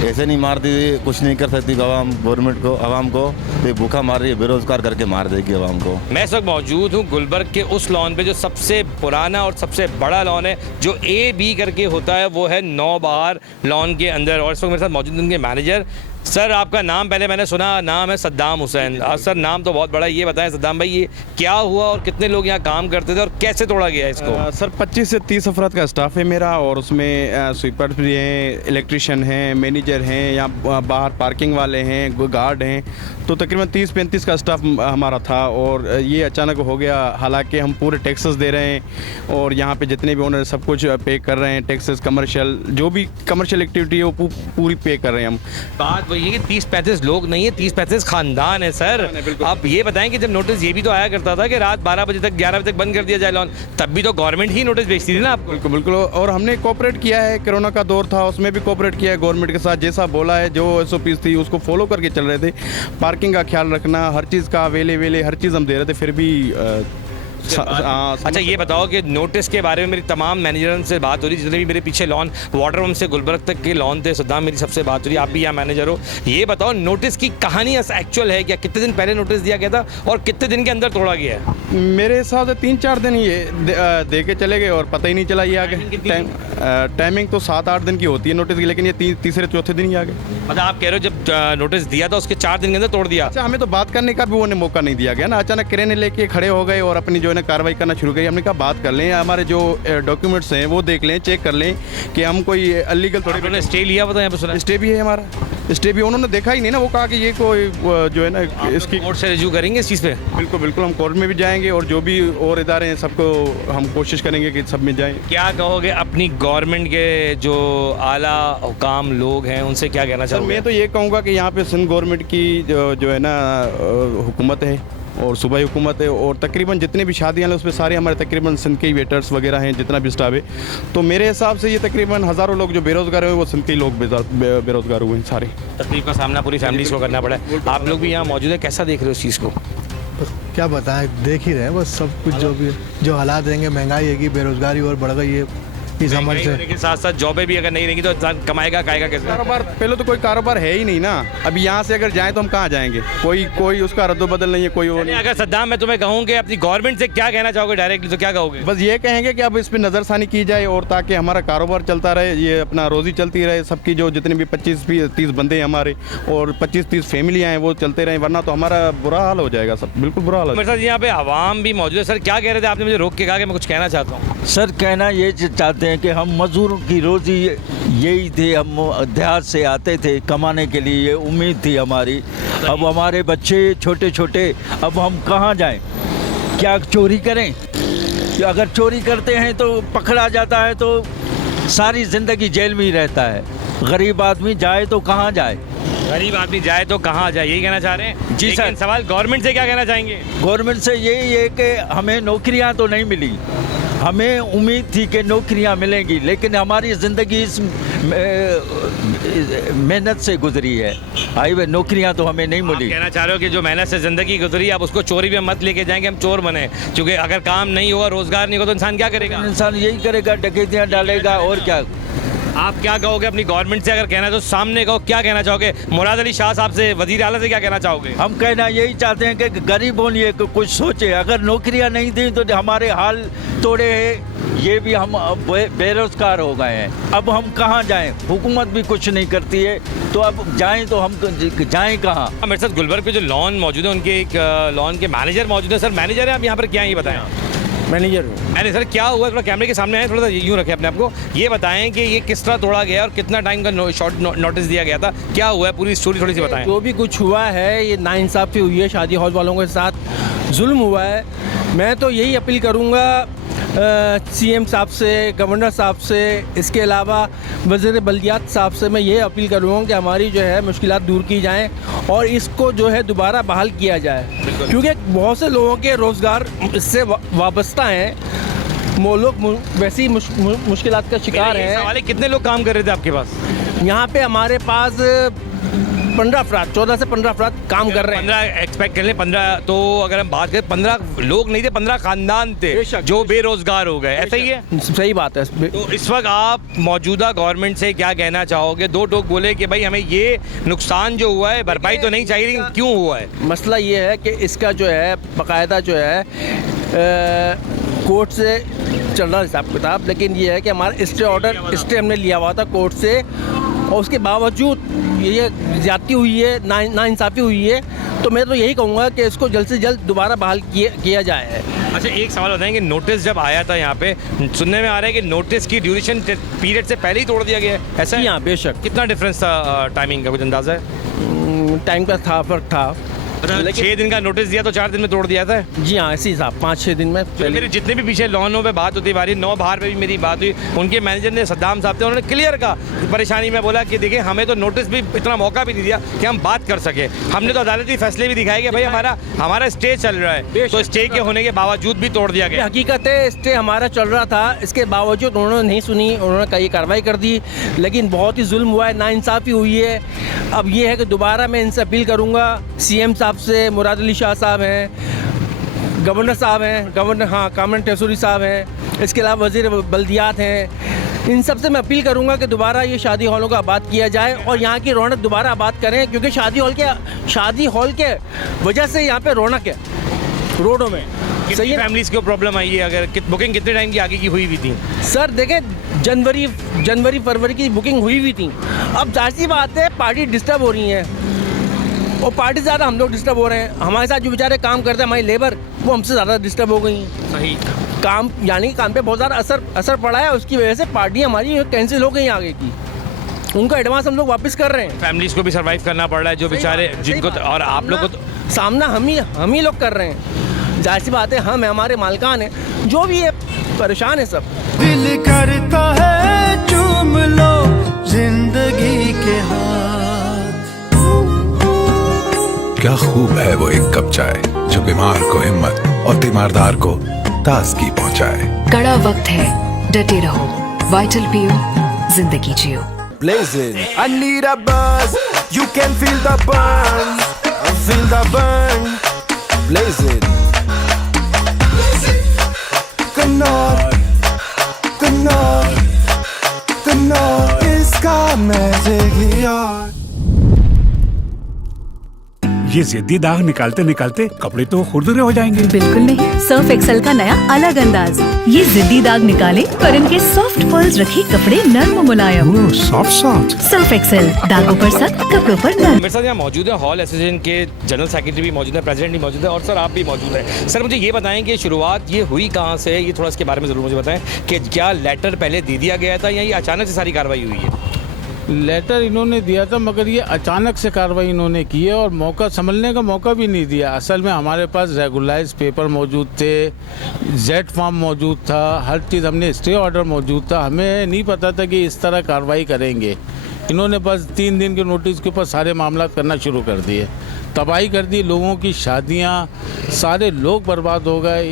ऐसे नहीं मारती, कुछ नहीं कर सकती आवाम गवर्नमेंट को, आवाम को तो भूखा मार रही है, बेरोजगार करके मार देगी आवाम को। मैं इस वक्त मौजूद हूँ गुलबर्ग के उस लॉन पे जो सबसे पुराना और सबसे बड़ा लॉन है, जो A-B करके होता है, वो है नौबहार लॉन के अंदर। और इस वक्त मेरे साथ मौजूद उनके मैनेजर। सर आपका नाम पहले मैंने सुना, नाम है सद्दाम हुसैन। सर नाम तो बहुत बड़ा है, ये बताएं सद्दाम भाई, ये क्या हुआ और कितने लोग यहाँ काम करते थे और कैसे तोड़ा गया इसको? सर 25 से 30 अफराद का स्टाफ है मेरा, और उसमें स्वीपर भी हैं, इलेक्ट्रिशियन हैं, मैनेजर हैं, यहाँ बाहर पार्किंग वाले हैं, गार्ड हैं, तो तकरीबन 30-35 का स्टाफ हमारा था। और ये अचानक हो गया, हालांकि हम पूरे टैक्सेस दे रहे हैं और यहाँ पे जितने भी ओनर सब कुछ पे कर रहे हैं, टैक्सेस, कमर्शियल जो भी कमर्शियल एक्टिविटी है वो पूरी पे कर रहे हैं हम। बात वही है कि 30-35 लोग नहीं है, 30-35 खानदान है सर। आप ये बताएं कि जब नोटिस ये भी तो आया करता था कि रात 12 बजे तक 11 बजे तक बंद कर दिया जाए लॉन, तब भी तो गवर्नमेंट ही नोटिस भेजती थी ना आपको? बिल्कुल बिल्कुल, और हमने कोऑपरेट किया है। कोरोना का दौर था, उसमें भी कोऑपरेट किया है गवर्नमेंट के साथ। जैसा बोला है, जो SOPs थी उसको फॉलो करके चल रहे थे। पार्किंग का ख्याल रखना, हर चीज़ का वेले हर चीज़ हम दे रहे थे, फिर भी अच्छा ये बताओ कि नोटिस के बारे में मेरी तमाम मैनेजरों से बात हो रही, जितने भी मेरे पीछे लॉन वाटर रूम से गुलबर्ग तक के लॉन थे, सद्दाम मेरी सबसे बात हो रही, आप भी यहाँ मैनेजर हो। ये बताओ नोटिस की कहानी एक्चुअल है क्या? कितने दिन पहले नोटिस दिया गया था और कितने दिन के अंदर तोड़ा गया है? मेरे हिसाब से 3-4 दिन ये दे के चले गए और पता ही नहीं चला। ये आगे टाइमिंग तो 7-8 दिन की होती है नोटिस की, लेकिन ये तीसरे-चौथे दिन ही आ गए। मतलब आप कह रहे हो जब नोटिस दिया था उसके 4 दिन के अंदर तोड़ दिया? अच्छा, हमें तो बात करने का भी वो मौका नहीं दिया गया ना। अचानक क्रेन लेके खड़े हो गए और अपनी जो है ना कार्रवाई करना शुरू करी। हमने कहा बात कर लें, हमारे जो डॉक्यूमेंट्स हैं वो देख लें, चेक कर लें कि हम कोई अलीगल थोड़ी। उन्होंने स्टे लिया हुआ था यहाँ पे? सुना स्टे भी है हमारा, स्टे भी उन्होंने देखा ही नहीं ना। वो कहा कि ये कोई जो है ना इसकी कोर्ट से रिज्यू करेंगे इस चीज़ पे? बिल्कुल बिल्कुल, हम कोर्ट में भी जाएंगे और जो भी और इदारे हैं सबको हम कोशिश करेंगे कि सब में जाएं। क्या कहोगे अपनी गवर्नमेंट के जो आला हुकाम लोग हैं उनसे, क्या कहना चाहोगे? मैं तो ये कहूँगा कि यहाँ पे सिंध गवर्नमेंट की जो है ना हुकूमत है और सूबाई हुकूमत है, और तकरीबन जितने भी शादियाँ हैं उसमें सारे हमारे तकरीबन सिंध के ही वेटर्स वगैरह हैं, जितना भी स्टाफ है। तो मेरे हिसाब से ये तकरीबन हज़ारों लोग जो बेरोज़गार हुए वो सिंध के ही लोग बेरोज़गार हुए हैं सारे। तकलीफ का सामना पूरी फैमिलीज़ को करना पड़ा है। आप लोग भी यहाँ मौजूद है, कैसा देख रहे हो उस चीज़ को? क्या बताएं, देख ही रहे हैं बस सब कुछ, जो भी जो हालात रहेंगे, महंगाई है, बेरोजगारी और बढ़ गई है इस अमल से। के साथ साथ जॉबें भी अगर नहीं रहेंगी तो इंसान कमाएगा खाएगा कैसे? कारोबार पहले तो कोई कारोबार है ही नहीं ना। अभी यहाँ से अगर जाएं तो हम कहाँ जाएंगे? कोई उसका रद्दोबदल नहीं है, कोई वो नहीं। अगर सद्दाम मैं तुम्हें कहूँ कि अपनी गवर्नमेंट से क्या कहना चाहोगे डायरेक्टली, तो क्या कहोगे? बस ये कहेंगे कि अब इस पर नज़रसानी की जाए और ताकि हमारा कारोबार चलता रहे, ये अपना रोज़ी चलती रहे सबकी, जो जितने भी 25-30 बंदे हैं हमारे और 25-30 फैमिलियाँ हैं वो चलते रहें, वरना तो हमारा बुरा हाल हो जाएगा, सब बिल्कुल बुरा हाल। मेरे साथ यहाँ पे आवाम भी मौजूद है। सर क्या कह रहे थे? आपने मुझे रोक के कहा कि मैं कुछ कहना चाहता हूँ। सर कहना ये चाहते हैं कि हम मजदूरों की रोज़ी यही थी, हम देहात से आते थे कमाने के लिए, ये उम्मीद थी हमारी। अब हमारे बच्चे छोटे छोटे, अब हम कहाँ जाएं? क्या चोरी करें? अगर चोरी करते हैं तो पकड़ा जाता है तो सारी ज़िंदगी जेल में ही रहता है। गरीब आदमी जाए तो कहाँ जाए? गरीब आदमी जाए तो कहाँ जाए, यही कहना चाह रहे हैं जी लेकिन सर। सवाल गवर्नमेंट से क्या कहना चाहेंगे? गवर्नमेंट से यही है कि हमें नौकरियां तो नहीं मिली, हमें उम्मीद थी कि नौकरियां मिलेंगी, लेकिन हमारी ज़िंदगी इस मेहनत से गुजरी है। नौकरियां तो हमें नहीं आप मिली। कहना चाह रहे हो कि जो मेहनत से जिंदगी गुजरी आप उसको चोरी में मत लेके जाएंगे, हम चोर बने, क्योंकि अगर काम नहीं होगा, रोजगार नहीं होगा तो इंसान क्या करेगा? इंसान यही करेगा, डकैतियां डालेगा और क्या। आप क्या कहोगे अपनी गवर्नमेंट से? अगर कहना तो सामने कहो, क्या कहना चाहोगे? मुराद अली शाह साहब से, वजीर आला से क्या कहना चाहोगे? हम कहना यही चाहते हैं कि गरीबों लिए कुछ सोचे। अगर नौकरियां नहीं दी तो हमारे हाल तोड़े हैं, ये भी हम बेरोजगार हो गए हैं। अब हम कहाँ जाएं? हुकूमत भी कुछ नहीं करती है, तो अब जाएं तो हम जाएं कहाँ? मेरे साथ गुलबर्ग पे जो लॉन मौजूद है, उनके एक लॉन के मैनेजर मौजूद है। सर मैनेजर है आप यहाँ पर, क्या ये बताएं? मैनेजर हूँ। मैंने सर क्या हुआ, थोड़ा कैमरे के सामने आए, थोड़ा सा यूँ रखें अपने आप को, ये बताएं कि ये किस तरह तोड़ा गया और कितना टाइम का शॉर्ट नोटिस दिया गया था, क्या हुआ है, पूरी स्टोरी थोड़ी सी बताएं। जो भी कुछ हुआ है ये नाइंसाफ़ी हुई है, शादी हॉल वालों के साथ जुल्म हुआ है। मैं तो यही अपील करूँगा सीएम साहब से, गवर्नर साहब से, इसके अलावा वज़ीर बल्दियात साहब से मैं ये अपील करूँगा कि हमारी जो है मुश्किलात दूर की जाएं और इसको जो है दोबारा बहाल किया जाए, क्योंकि बहुत से लोगों के रोज़गार इससे वाबस्ता हैं। वो लोग वैसी मुश्किलात का शिकार हैं। सवाल है, कितने लोग काम कर रहे थे आपके पास? यहाँ पे हमारे पास 15 अफराद, 14 से 15 अफराद काम कर रहे हैं। 15 एक्सपेक्ट कर लें, 15 तो अगर हम बात करें 15 लोग नहीं थे, 15 खानदान थे जो बेरोजगार हो गए, ऐसा ही है? सही बात है। तो इस वक्त आप मौजूदा गवर्नमेंट से क्या कहना चाहोगे? दो टोक बोले कि भाई हमें ये नुकसान जो हुआ है भरपाई तो नहीं चाहिए, लेकिन क्यों हुआ है? मसला ये है कि इसका जो है बाकायदा जो है कोर्ट से चल रहा हिसाब किताब, लेकिन ये है कि हमारा स्टे हमने लिया हुआ था कोर्ट से, और उसके बावजूद ये ज़्यादती हुई है, नाइंसाफ़ी हुई है। तो मैं तो यही कहूँगा कि इसको जल्द से जल्द दोबारा बहाल किया जाए। अच्छा, एक सवाल बताएं कि नोटिस जब आया था यहाँ पे, सुनने में आ रहा है कि नोटिस की ड्यूरेशन पीरियड से पहले ही तोड़ दिया गया है, ऐसा है? हाँ, बेशक। कितना डिफरेंस था टाइमिंग का, कुछ अंदाजा है? टाइम का फ़र्क था। मतलब 6 दिन का नोटिस दिया तो 4 दिन में तोड़ दिया था? जी हाँ, ऐसे ही साहब 5-6 दिन में। मेरे जितने भी पीछे लॉनों पे बात होती है, 9 बाहर पे भी मेरी बात हुई, उनके मैनेजर ने सद्दाम साहब थे, उन्होंने क्लियर कहा परेशानी में, बोला कि देखिए हमें तो नोटिस भी इतना मौका भी नहीं दिया कि हम बात कर सके। हमने तो अदालती फैसले भी दिखाए कि भाई हमारा स्टे चल रहा है, तो स्टे के होने के बावजूद भी तोड़ दिया गया। हकीकत है स्टे हमारा चल रहा था, इसके बावजूद उन्होंने नहीं सुनी, उन्होंने कई कार्रवाई कर दी, लेकिन बहुत ही जुल्म हुआ है, नाइंसाफ़ी हुई है। अब ये है कि दोबारा मैं इनसे अपील करूँगा, सीएम साहब से, मुराद अली शाह साहब हैं, गवर्नर साहब हैं, कामन टेसूरी साहब हैं, इसके अलावा वज़ीर बल्दियात हैं, इन सब से मैं अपील करूंगा कि दोबारा ये शादी हॉलों को आबाद किया जाए और यहाँ की रौनक दोबारा आबाद करें, क्योंकि शादी हॉल के वजह से यहाँ पे रौनक है रोडों में। सही फैमिलीज़ को प्रॉब्लम आई है? अगर बुकिंग कितने टाइम की आगे की हुई हुई थी? सर देखें, जनवरी फरवरी की बुकिंग हुई हुई थी। अब जाहिर सी बात है पार्टी डिस्टर्ब हो रही है, और पार्टी ज़्यादा हम लोग डिस्टर्ब हो रहे हैं। हमारे साथ जो बेचारे काम करते हैं, हमारी लेबर, वो हमसे ज़्यादा डिस्टर्ब हो गई हैं। सही काम यानी काम पे बहुत ज़्यादा असर पड़ा है, उसकी वजह से पार्टी हमारी कैंसिल हो गई आगे की। उनका एडवांस हम लोग वापस कर रहे हैं। फैमिलीज़ को भी सर्वाइव करना पड़ रहा है, जो बेचारे जिनको, और आप लोग को सामना हम ही लोग कर रहे हैं। जाहिर सी बात है, हम हमारे मालकान हैं, जो भी है परेशान है सब। दिल करता है चूम लो जिंदगी के हाथ। क्या खूब है वो एक कप चाय जो बीमार को हिम्मत और तीमारदार को ताजगी पहुंचाए। कड़ा वक्त है, डटे रहो, वाइटल पियो, जिंदगी जियो। Blazing. I need a buzz. You can feel the burn. Feel the burn. Blazing. कन्नौर इसका मैजिक यार। ये जिद्दी दाग निकालते निकालते कपड़े तो खुरदुरे हो जाएंगे। बिल्कुल नहीं, सर्फ एक्सेल का नया अलग अंदाज। ये जिद्दी दाग निकाले पर इनके सॉफ्ट पर्ल्स रखे कपड़े नर्म मुलायम। सॉफ्ट सर्फ एक्सेल, दागों पर सख्त, कपड़ों पर नर्म। मेरे साथ यहाँ मौजूद है हॉल एसोसिएशन के जनरल सेक्रेटरी भी मौजूद है, प्रेसिडेंट भी मौजूद है, और सर आप भी मौजूद है। सर मुझे ये बताएं कि शुरुआत ये हुई कहाँ से है, ये थोड़ा इसके बारे में ज़रूर मुझे बताएं कि क्या लेटर पहले दे दिया गया था या ये अचानक से सारी कार्रवाई हुई है? लेटर इन्होंने दिया था, मगर ये अचानक से कार्रवाई इन्होंने की है और मौका संभलने का मौका भी नहीं दिया। असल में हमारे पास रेगुलाइज पेपर मौजूद थे, जेड फॉर्म मौजूद था, हर चीज़, हमने स्टे ऑर्डर मौजूद था। हमें नहीं पता था कि इस तरह कार्रवाई करेंगे। इन्होंने बस 3 दिन के नोटिस के ऊपर सारे मामला करना शुरू कर दिए, तबाही कर दी, लोगों की शादियां, सारे लोग बर्बाद हो गए।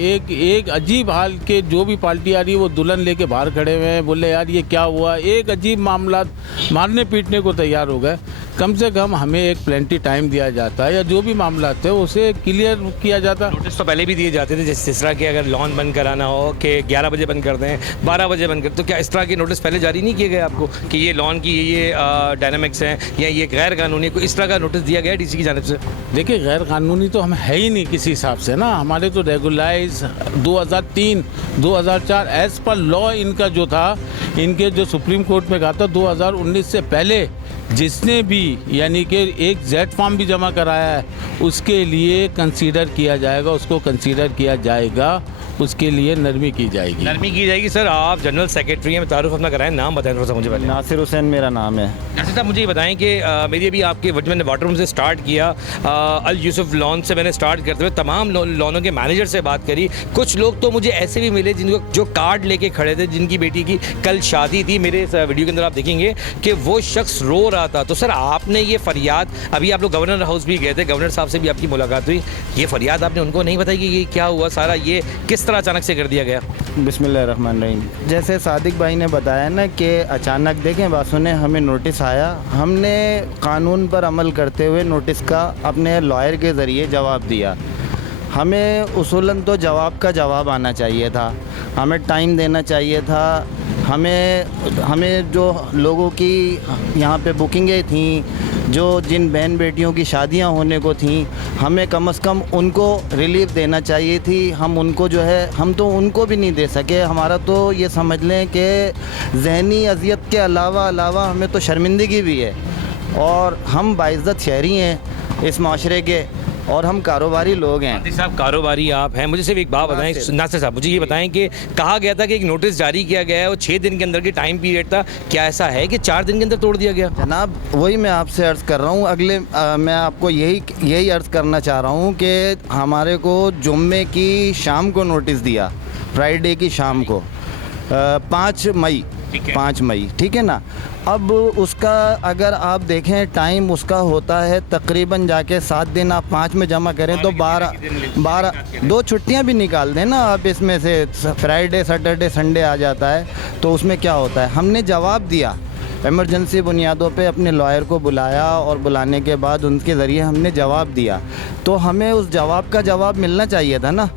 एक अजीब हाल के जो भी पार्टी आ रही है वो दुल्हन लेके बाहर खड़े हुए हैं, बोले यार ये क्या हुआ, एक अजीब मामला, मारने पीटने को तैयार हो गए। कम से कम हमें एक प्लेंटी टाइम दिया जाता है या जो भी मामला थे उसे क्लियर किया जाता। नोटिस तो पहले भी दिए जाते थे, जिस तरह के अगर लॉन बंद कराना हो कि 11 बजे बंद कर दें, 12 बजे बंद कर, तो क्या इस तरह के नोटिस पहले जारी नहीं किए गए आपको कि ये लॉन की ये डायनामिक्स हैं या ये गैर कानूनी, कोई इस तरह का नोटिस दिया गया है डीसी की जानिब से? देखिए गैर कानूनी तो हम है ही नहीं किसी हिसाब से ना, हमारे तो रेगुलाइज 2003 2004 एज पर लॉ इनका जो था, इनके जो सुप्रीम कोर्ट में कहा था 2019 से पहले जिसने भी यानी कि एक जेड फॉर्म भी जमा कराया है उसके लिए कंसीडर किया जाएगा, उसको कंसीडर किया जाएगा, उसके लिए नरमी की जाएगी। नरमी की जाएगी। सर आप जनरल सेक्रेटरी हैं, तारुफ अपना कराएं, नाम बताएं थोड़ा सा मुझे पहले। नासिर हुसैन मेरा नाम है। नासिर साहब मुझे ये बताएं कि मेरी अभी आपके मैंने वाटर रूम से स्टार्ट किया, अल यूसुफ लॉन से मैंने स्टार्ट करते हुए तमाम लॉनों के मैनेजर से बात करी। कुछ लोग तो मुझे ऐसे भी मिले जिनको जो कार्ड लेके खड़े थे, जिनकी बेटी की कल शादी थी, मेरे इस वीडियो के अंदर आप देखेंगे कि वो शख्स रो रहा था। तो सर आपने ये फरियाद, अभी आप लोग गवर्नर हाउस भी गए थे, गवर्नर साहब से भी आपकी मुलाकात हुई, ये फरियाद आपने उनको नहीं बताई कि ये क्या हुआ सारा, ये किस तरह अचानक से कर दिया गया? बिस्मिल्लाहिर्रहमानिर्रहीम। जैसे सादिक भाई ने बताया ना कि अचानक देखें बात सुने, हमें नोटिस आया, हमने कानून पर अमल करते हुए नोटिस का अपने लॉयर के ज़रिए जवाब दिया। हमें उसूलन तो जवाब का जवाब आना चाहिए था, हमें टाइम देना चाहिए था, हमें जो लोगों की यहाँ पे बुकिंगें थीं, जो जिन बहन बेटियों की शादियाँ होने को थीं, हमें कम से कम उनको रिलीफ देना चाहिए थी। हम उनको जो है, हम तो उनको भी नहीं दे सके। हमारा तो ये समझ लें कि ज़हनी अज़ियत के अलावा हमें तो शर्मिंदगी भी है, और हम बाइज़्ज़त शहरी हैं इस माशरे के, और हम कारोबारी लोग हैं। नासिर साहब कारोबारी आप हैं, मुझे सिर्फ एक बात बताएं नासिर साहब, मुझे ये बताएं कि कहा गया था कि एक नोटिस जारी किया गया है और 6 दिन के अंदर की टाइम पीरियड था, क्या ऐसा है कि 4 दिन के अंदर तोड़ दिया गया? जनाब वही मैं आपसे अर्ज़ कर रहा हूँ, मैं आपको यही अर्ज़ करना चाह रहा हूँ कि हमारे को जुम्मे की शाम को नोटिस दिया, फ्राइडे की शाम को, 5 मई, ठीक है ना। अब उसका अगर आप देखें टाइम उसका होता है तकरीबन जाके 7 दिन, आप 5 में जमा करें तो 12 2 छुट्टियां भी निकाल दें ना आप, इसमें से फ्राइडे सैटरडे संडे आ जाता है, तो उसमें क्या होता है। हमने जवाब दिया, इमरजेंसी बुनियादों पे अपने लॉयर को बुलाया, और बुलाने के बाद उनके ज़रिए हमने जवाब दिया, तो हमें उस जवाब का जवाब मिलना चाहिए था ना,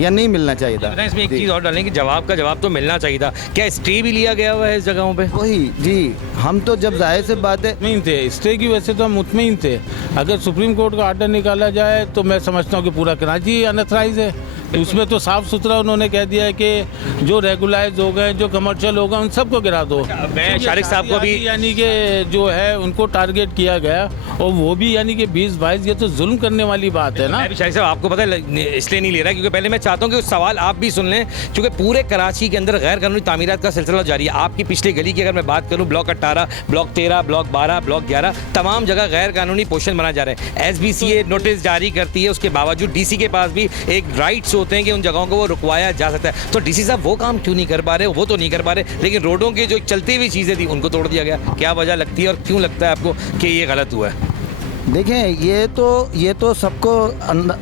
या नहीं मिलना चाहिए था? इसमें एक चीज़ और डालें कि जवाब का जवाब तो मिलना चाहिए था। क्या स्टे भी लिया गया हुआ है इस जगहों पे? वही जी, हम तो जब जाहिर से बात है मुतमईन थे, स्टे की वजह से तो हम मुतमईन थे। अगर सुप्रीम कोर्ट का आर्डर निकाला जाए तो मैं समझता हूँ कि पूरा कराची अनथराइज है। उसमें तो साफ सुथरा उन्होंने कह दिया है कि जो रेगुलाइज हो गए, जो कमर्शियल होगा, उन सबको गिरा दो। मैं शारिक साहब को भी यानी कि जो है उनको टारगेट किया गया, और वो भी यानी कि 20-22, ये तो जुल्म करने वाली बात है ना। मैं भी शारिक साहब आपको पता है इसलिए नहीं ले रहा क्योंकि पहले मैं चाहता हूँ कि उस सवाल आप भी सुन लें, क्योंकि पूरे कराची के अंदर गैर कानूनी तामीरात का सिलसिला जारी है। आपकी पिछली गली की अगर मैं बात करूँ, ब्लॉक 18, ब्लॉक 13, ब्लॉक 12, ब्लॉक 11, तमाम जगह गैर कानूनी पोर्शन बना जा रहे हैं। SBCA नोटिस जारी करती है, उसके बावजूद DC के पास भी एक राइट्स होते हैं कि उन जगहों को रुकवाया जा सकता है। तो DC साहब वो काम क्यों नहीं कर पा रहे? वो तो नहीं कर पा रहे, लेकिन रोडों की जो चलती हुई चीज़ें थी उनको तोड़ दिया गया। क्या वजह लगती है और क्यों लगता है आपको कि ये गलत हुआ है? देखें ये तो सबको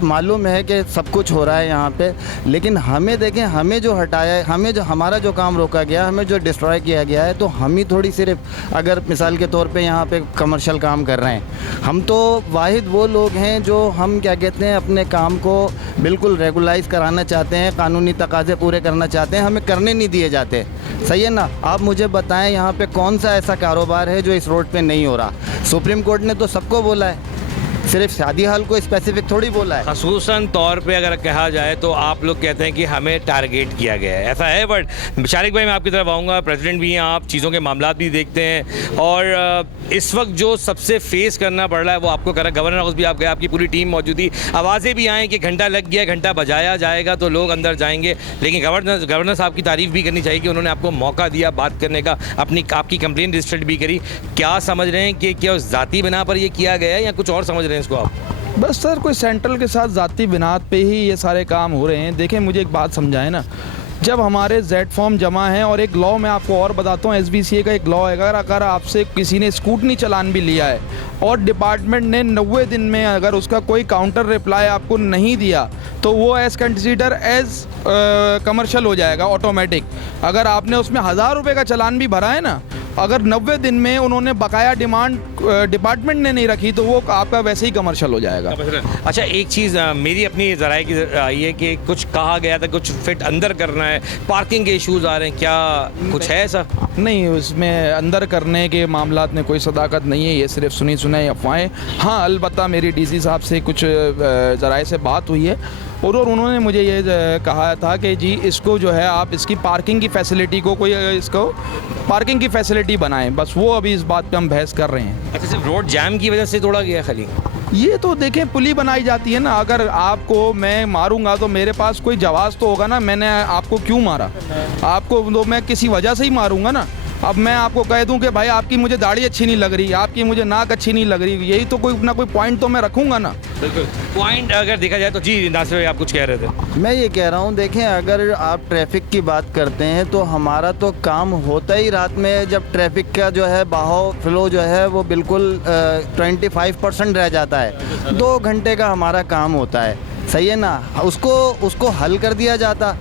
मालूम है कि सब कुछ हो रहा है यहाँ पे, लेकिन हमें देखें, हमें जो हटाया है, हमें जो हमारा जो काम रोका गया, हमें जो डिस्ट्रॉय किया गया है, तो हम ही थोड़ी सिर्फ अगर मिसाल के तौर पे यहाँ पे कमर्शियल काम कर रहे हैं, हम तो वाहिद वो लोग हैं जो हम क्या कहते हैं अपने काम को बिल्कुल रेगुलाइज कराना चाहते हैं, कानूनी तकाज़े पूरे करना चाहते हैं, हमें करने नहीं दिए जाते। सही है ना? आप मुझे बताएं यहाँ पे कौन सा ऐसा कारोबार है जो इस रोड पे नहीं हो रहा? सुप्रीम कोर्ट ने तो सबको बोला है, सिर्फ शादी हाल को स्पेसिफिक थोड़ी बोला है। खसूसन तौर पे अगर कहा जाए तो आप लोग कहते हैं कि हमें टारगेट किया गया है, ऐसा है। बट शारिक भाई मैं आपकी तरफ आऊँगा, प्रेसिडेंट भी हैं आप, चीज़ों के मामला भी देखते हैं, और इस वक्त जो सबसे फेस करना पड़ रहा है वो आपको कर रहा है। गवर्नर हाउस भी आप गए, आपकी पूरी टीम मौजूद थी, आवाज़ें भी आएँ कि घंटा लग गया, घंटा बजाया जाएगा तो लोग अंदर जाएंगे, लेकिन गवर्नर साहब की तारीफ़ भी करनी चाहिए कि उन्होंने आपको मौका दिया बात करने का, आपकी कंप्लेन रजिस्टर्ड भी करी। क्या समझ रहे हैं कि क्या उस ज़ाती बिना पर ये किया गया है या कुछ और समझ रहे हैं इसको आप? बस सर कोई सेंट्रल के साथ ज़ाती बिनात पे ही ये सारे काम हो रहे हैं। देखें मुझे एक बात समझाएं ना, जब हमारे जेड फॉर्म जमा है, और एक लॉ मैं आपको और बताता हूँ, SBCA का एक लॉ है, अगर आपसे किसी ने स्कूटनी चालान भी लिया है और डिपार्टमेंट ने 90 दिन में अगर उसका कोई काउंटर रिप्लाई आपको नहीं दिया तो वो एज कंसिडर एज कमर्शियल हो जाएगा ऑटोमेटिक। अगर आपने उसमें 1000 रुपये का चालान भी भरा है ना, अगर 90 दिन में उन्होंने बकाया डिमांड डिपार्टमेंट ने नहीं रखी तो वो आपका वैसे ही कमर्शियल हो जाएगा। अच्छा, एक चीज़ मेरी अपनी ज़राए की ये कि कुछ कहा गया था कुछ फिट अंदर करना है, पार्किंग के इश्यूज आ रहे हैं, क्या कुछ है ऐसा? नहीं, उसमें अंदर करने के मामलात में कोई सदाकत नहीं है, ये सिर्फ सुनी सुनाई अफवाहें। हाँ, अलबत्ता मेरी DC साहब से कुछ ज़राए से बात हुई है और उन्होंने मुझे ये कहा था कि जी इसको जो है आप इसकी पार्किंग की फैसिलिटी को कोई इसको पार्किंग की फैसिलिटी बनाएं, बस वो अभी इस बात पे हम बहस कर रहे हैं। अच्छा, सिर्फ रोड जाम की वजह से तोड़ा गया खाली? ये तो देखें, पुली बनाई जाती है ना, अगर आपको मैं मारूंगा तो मेरे पास कोई जवाब तो होगा ना, मैंने आपको क्यों मारा, आपको तो मैं किसी वजह से ही मारूंगा ना। अब मैं आपको कह दूं कि भाई आपकी मुझे दाढ़ी अच्छी नहीं लग रही, आपकी मुझे नाक अच्छी नहीं लग रही, यही तो कोई ना कोई पॉइंट तो मैं रखूंगा ना। बिल्कुल, पॉइंट अगर देखा जाए तो। जी नासिर भाई, आप कुछ कह रहे थे? मैं ये कह रहा हूँ, देखें अगर आप ट्रैफिक की बात करते हैं तो हमारा तो काम होता ही रात में, जब ट्रैफिक का जो है बहाव फ्लो जो है वो बिल्कुल 25% रह जाता है, 2 घंटे का हमारा काम होता है, सही है ना, उसको हल कर दिया जाता।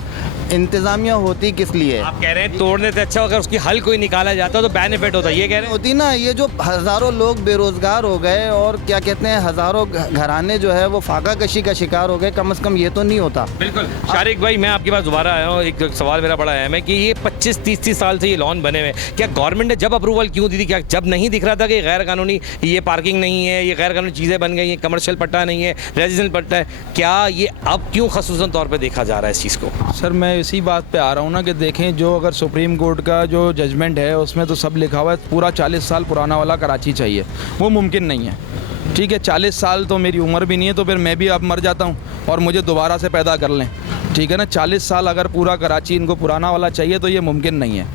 इंतज़ामिया होती किस लिए? आप कह रहे हैं तोड़ने से अच्छा अगर उसकी हल कोई निकाला जाता तो बेनिफिट होता, ये कह रहे हैं? होती ना, ये जो हज़ारों लोग बेरोज़गार हो गए और क्या कहते हैं हज़ारों घराने जो है वो फाका कशी का शिकार हो गए, कम से कम ये तो नहीं होता। बिल्कुल। शारिक भाई, मैं आपके पास दोबारा आया हूँ, एक सवाल मेरा बड़ा अहम है कि ये 25-30 साल से ये लॉन बने हुए, क्या गवर्नमेंट ने जब अप्रूवल क्यों दी थी? क्या जब नहीं दिख रहा था कि गैर कानूनी ये पार्किंग नहीं है, ये गैर कानूनी चीज़ें बन गई हैं, कमर्शियल पट्टा नहीं है, रेजिडेंशियल पट्टा है, क्या ये अब क्यों खसूसन तौर पर देखा जा रहा है इस चीज़ को? सर, मैं इसी बात पर आ रहा हूँ ना कि देखें, जो अगर सुप्रीम कोर्ट का जो जजमेंट है उसमें तो सब लिखा हुआ है पूरा 40 साल पुराना वाला कराची चाहिए, वो मुमकिन नहीं है। ठीक है, 40 साल तो मेरी उम्र भी नहीं है, तो फिर मैं भी अब मर जाता हूँ और मुझे दोबारा से पैदा कर लें, ठीक है ना। 40 साल अगर पूरा कराची इनको पुराना वाला चाहिए तो ये मुमकिन नहीं है।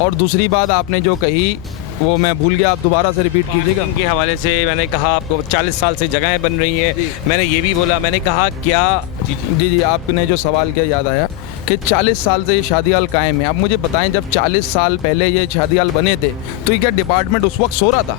और दूसरी बात आपने जो कही वो मैं भूल गया, आप दोबारा से रिपीट कीजिएगा। इनके हवाले से मैंने कहा आपको 40 साल से जगहें बन रही हैं, मैंने ये भी बोला, मैंने कहा क्या जी आपने जो सवाल किया याद आया कि 40 साल से ये शादी हाल कायम है। आप मुझे बताएं, जब 40 साल पहले ये शादी हाल बने थे तो ये क्या डिपार्टमेंट उस वक्त सो रहा था?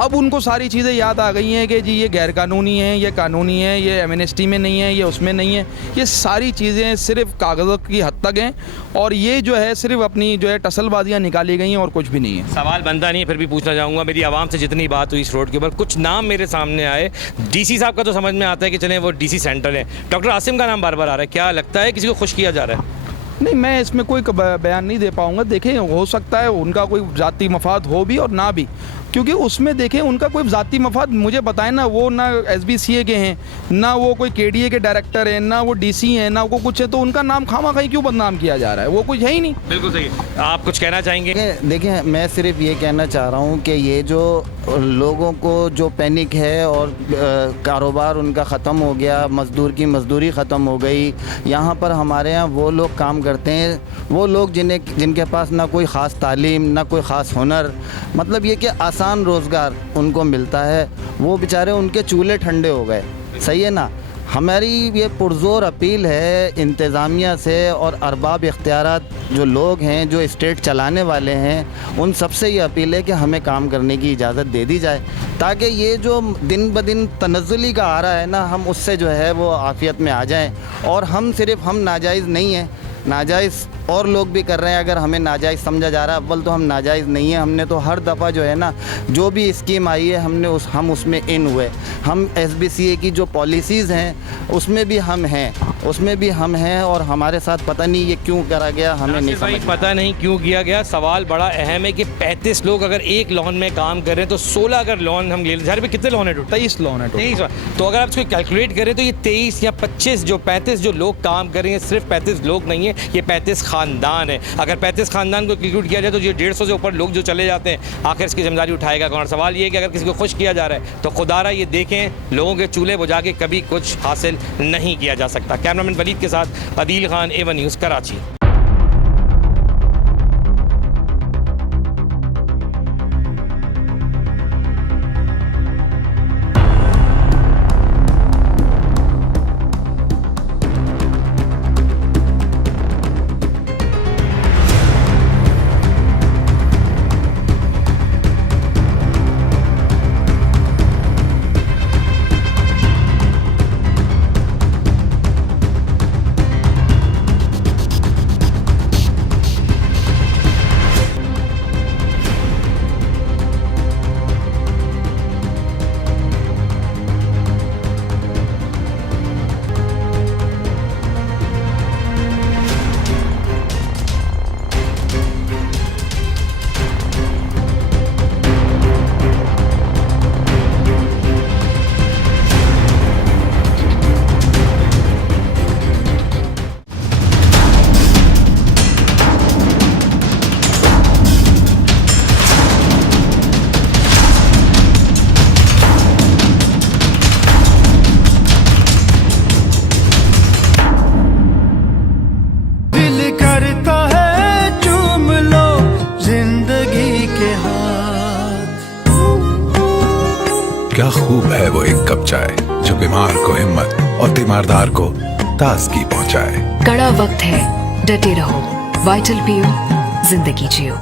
अब उनको सारी चीज़ें याद आ गई हैं कि जी ये गैर कानूनी है, ये कानूनी है, ये एमनेस्टी में नहीं है, ये उसमें नहीं है, ये सारी चीज़ें सिर्फ कागज़ों की हद तक हैं और ये जो है सिर्फ अपनी जो है टसलबाजियाँ निकाली गई हैं और कुछ भी नहीं है। सवाल बनता नहीं है, फिर भी पूछना चाहूँगा, मेरी आवाम से जितनी बात हुई इस रोड के ऊपर, कुछ नाम मेरे सामने आए। DC साहब का तो समझ में आता है कि चलें वो DC सेंटर है, डॉक्टर आसिम का नाम बार बार आ रहा है, क्या लगता है किसी को खुश किया जा रहा है? नहीं, मैं इसमें कोई बयान नहीं दे पाऊँगा। देखें, हो सकता है उनका कोई ज़ाती मफाद हो भी और ना भी, क्योंकि उसमें देखें उनका कोई ज़ाती मफाद मुझे बताएं ना, वो ना SBCA के हैं, ना वो कोई KDA के डायरेक्टर हैं, ना वो DC हैं, ना वो कुछ है, तो उनका नाम खामा-खाई क्यों बदनाम किया जा रहा है? वो कुछ है ही नहीं। बिल्कुल सही। आप कुछ कहना चाहेंगे? देखिए, मैं सिर्फ ये कहना चाह रहा हूँ कि ये जो लोगों को जो पैनिक है और कारोबार उनका ख़त्म हो गया, मज़दूर की मज़दूरी ख़त्म हो गई, यहाँ पर हमारे यहाँ वो लोग काम करते हैं, वो लोग जिनके पास ना कोई ख़ास तालीम, ना कोई ख़ास हुनर, मतलब ये कि आसान रोज़गार उनको मिलता है, वो बेचारे उनके चूल्हे ठंडे हो गए, सही है ना। हमारी ये पुरज़ोर अपील है इंतज़ामिया से और अरबाब इख्तियारात जो लोग हैं, जो स्टेट चलाने वाले हैं, उन सबसे ये अपील है कि हमें काम करने की इजाज़त दे दी जाए, ताकि ये जो दिन ब दिन तनज़्ज़ुली का आ रहा है ना, हम उससे जो है वो आफ़ियत में आ जाएं। और हम नाजायज़ नहीं हैं, नाजायज़ और लोग भी कर रहे हैं। अगर हमें नाजायज़ समझा जा रहा है, अव्वल तो हम नाजायज़ नहीं है, हमने तो हर दफ़ा जो है ना, जो भी स्कीम आई है हम उसमें इन हुए। हम SBCA की जो पॉलिसीज़ हैं उसमें भी हम हैं और हमारे साथ पता नहीं ये क्यों करा गया, हमें नहीं समझ पता नहीं क्यों किया गया। सवाल बड़ा अहम है कि 35 लोग अगर एक लॉन में काम कर रहे हैं तो 16 अगर लॉन हम ले लें, घर पे कितने लॉन है? 23 लॉन है। 23। तो अगर आप इसको कैलकुलेट करें तो ये 23 या 25 जो 35 जो लोग काम कर रहे हैं, सिर्फ 35 लोग नहीं है, ये 35 खानदान है। अगर 35 खानदान को इंक्लूड किया जाए तो ये 150 से ऊपर लोग जो चले जाते हैं, आखिर इसकी जिम्मेदारी उठाएगा कौन? सवाल ये है कि अगर किसी को खुश किया जा रहा है तो खुदारा ये देखें, लोगों के चूल्हे बुझा के कभी कुछ हासिल नहीं किया जा सकता। कैमरामैन वलीद के साथ अदील खान, A1 न्यूज़, कराची। क्या खूब है वो एक कप चाय जो बीमार को हिम्मत और तीमारदार को ताजगी पहुंचाए। कड़ा वक्त है, डटे रहो, वाइटल पियो, जिंदगी जियो।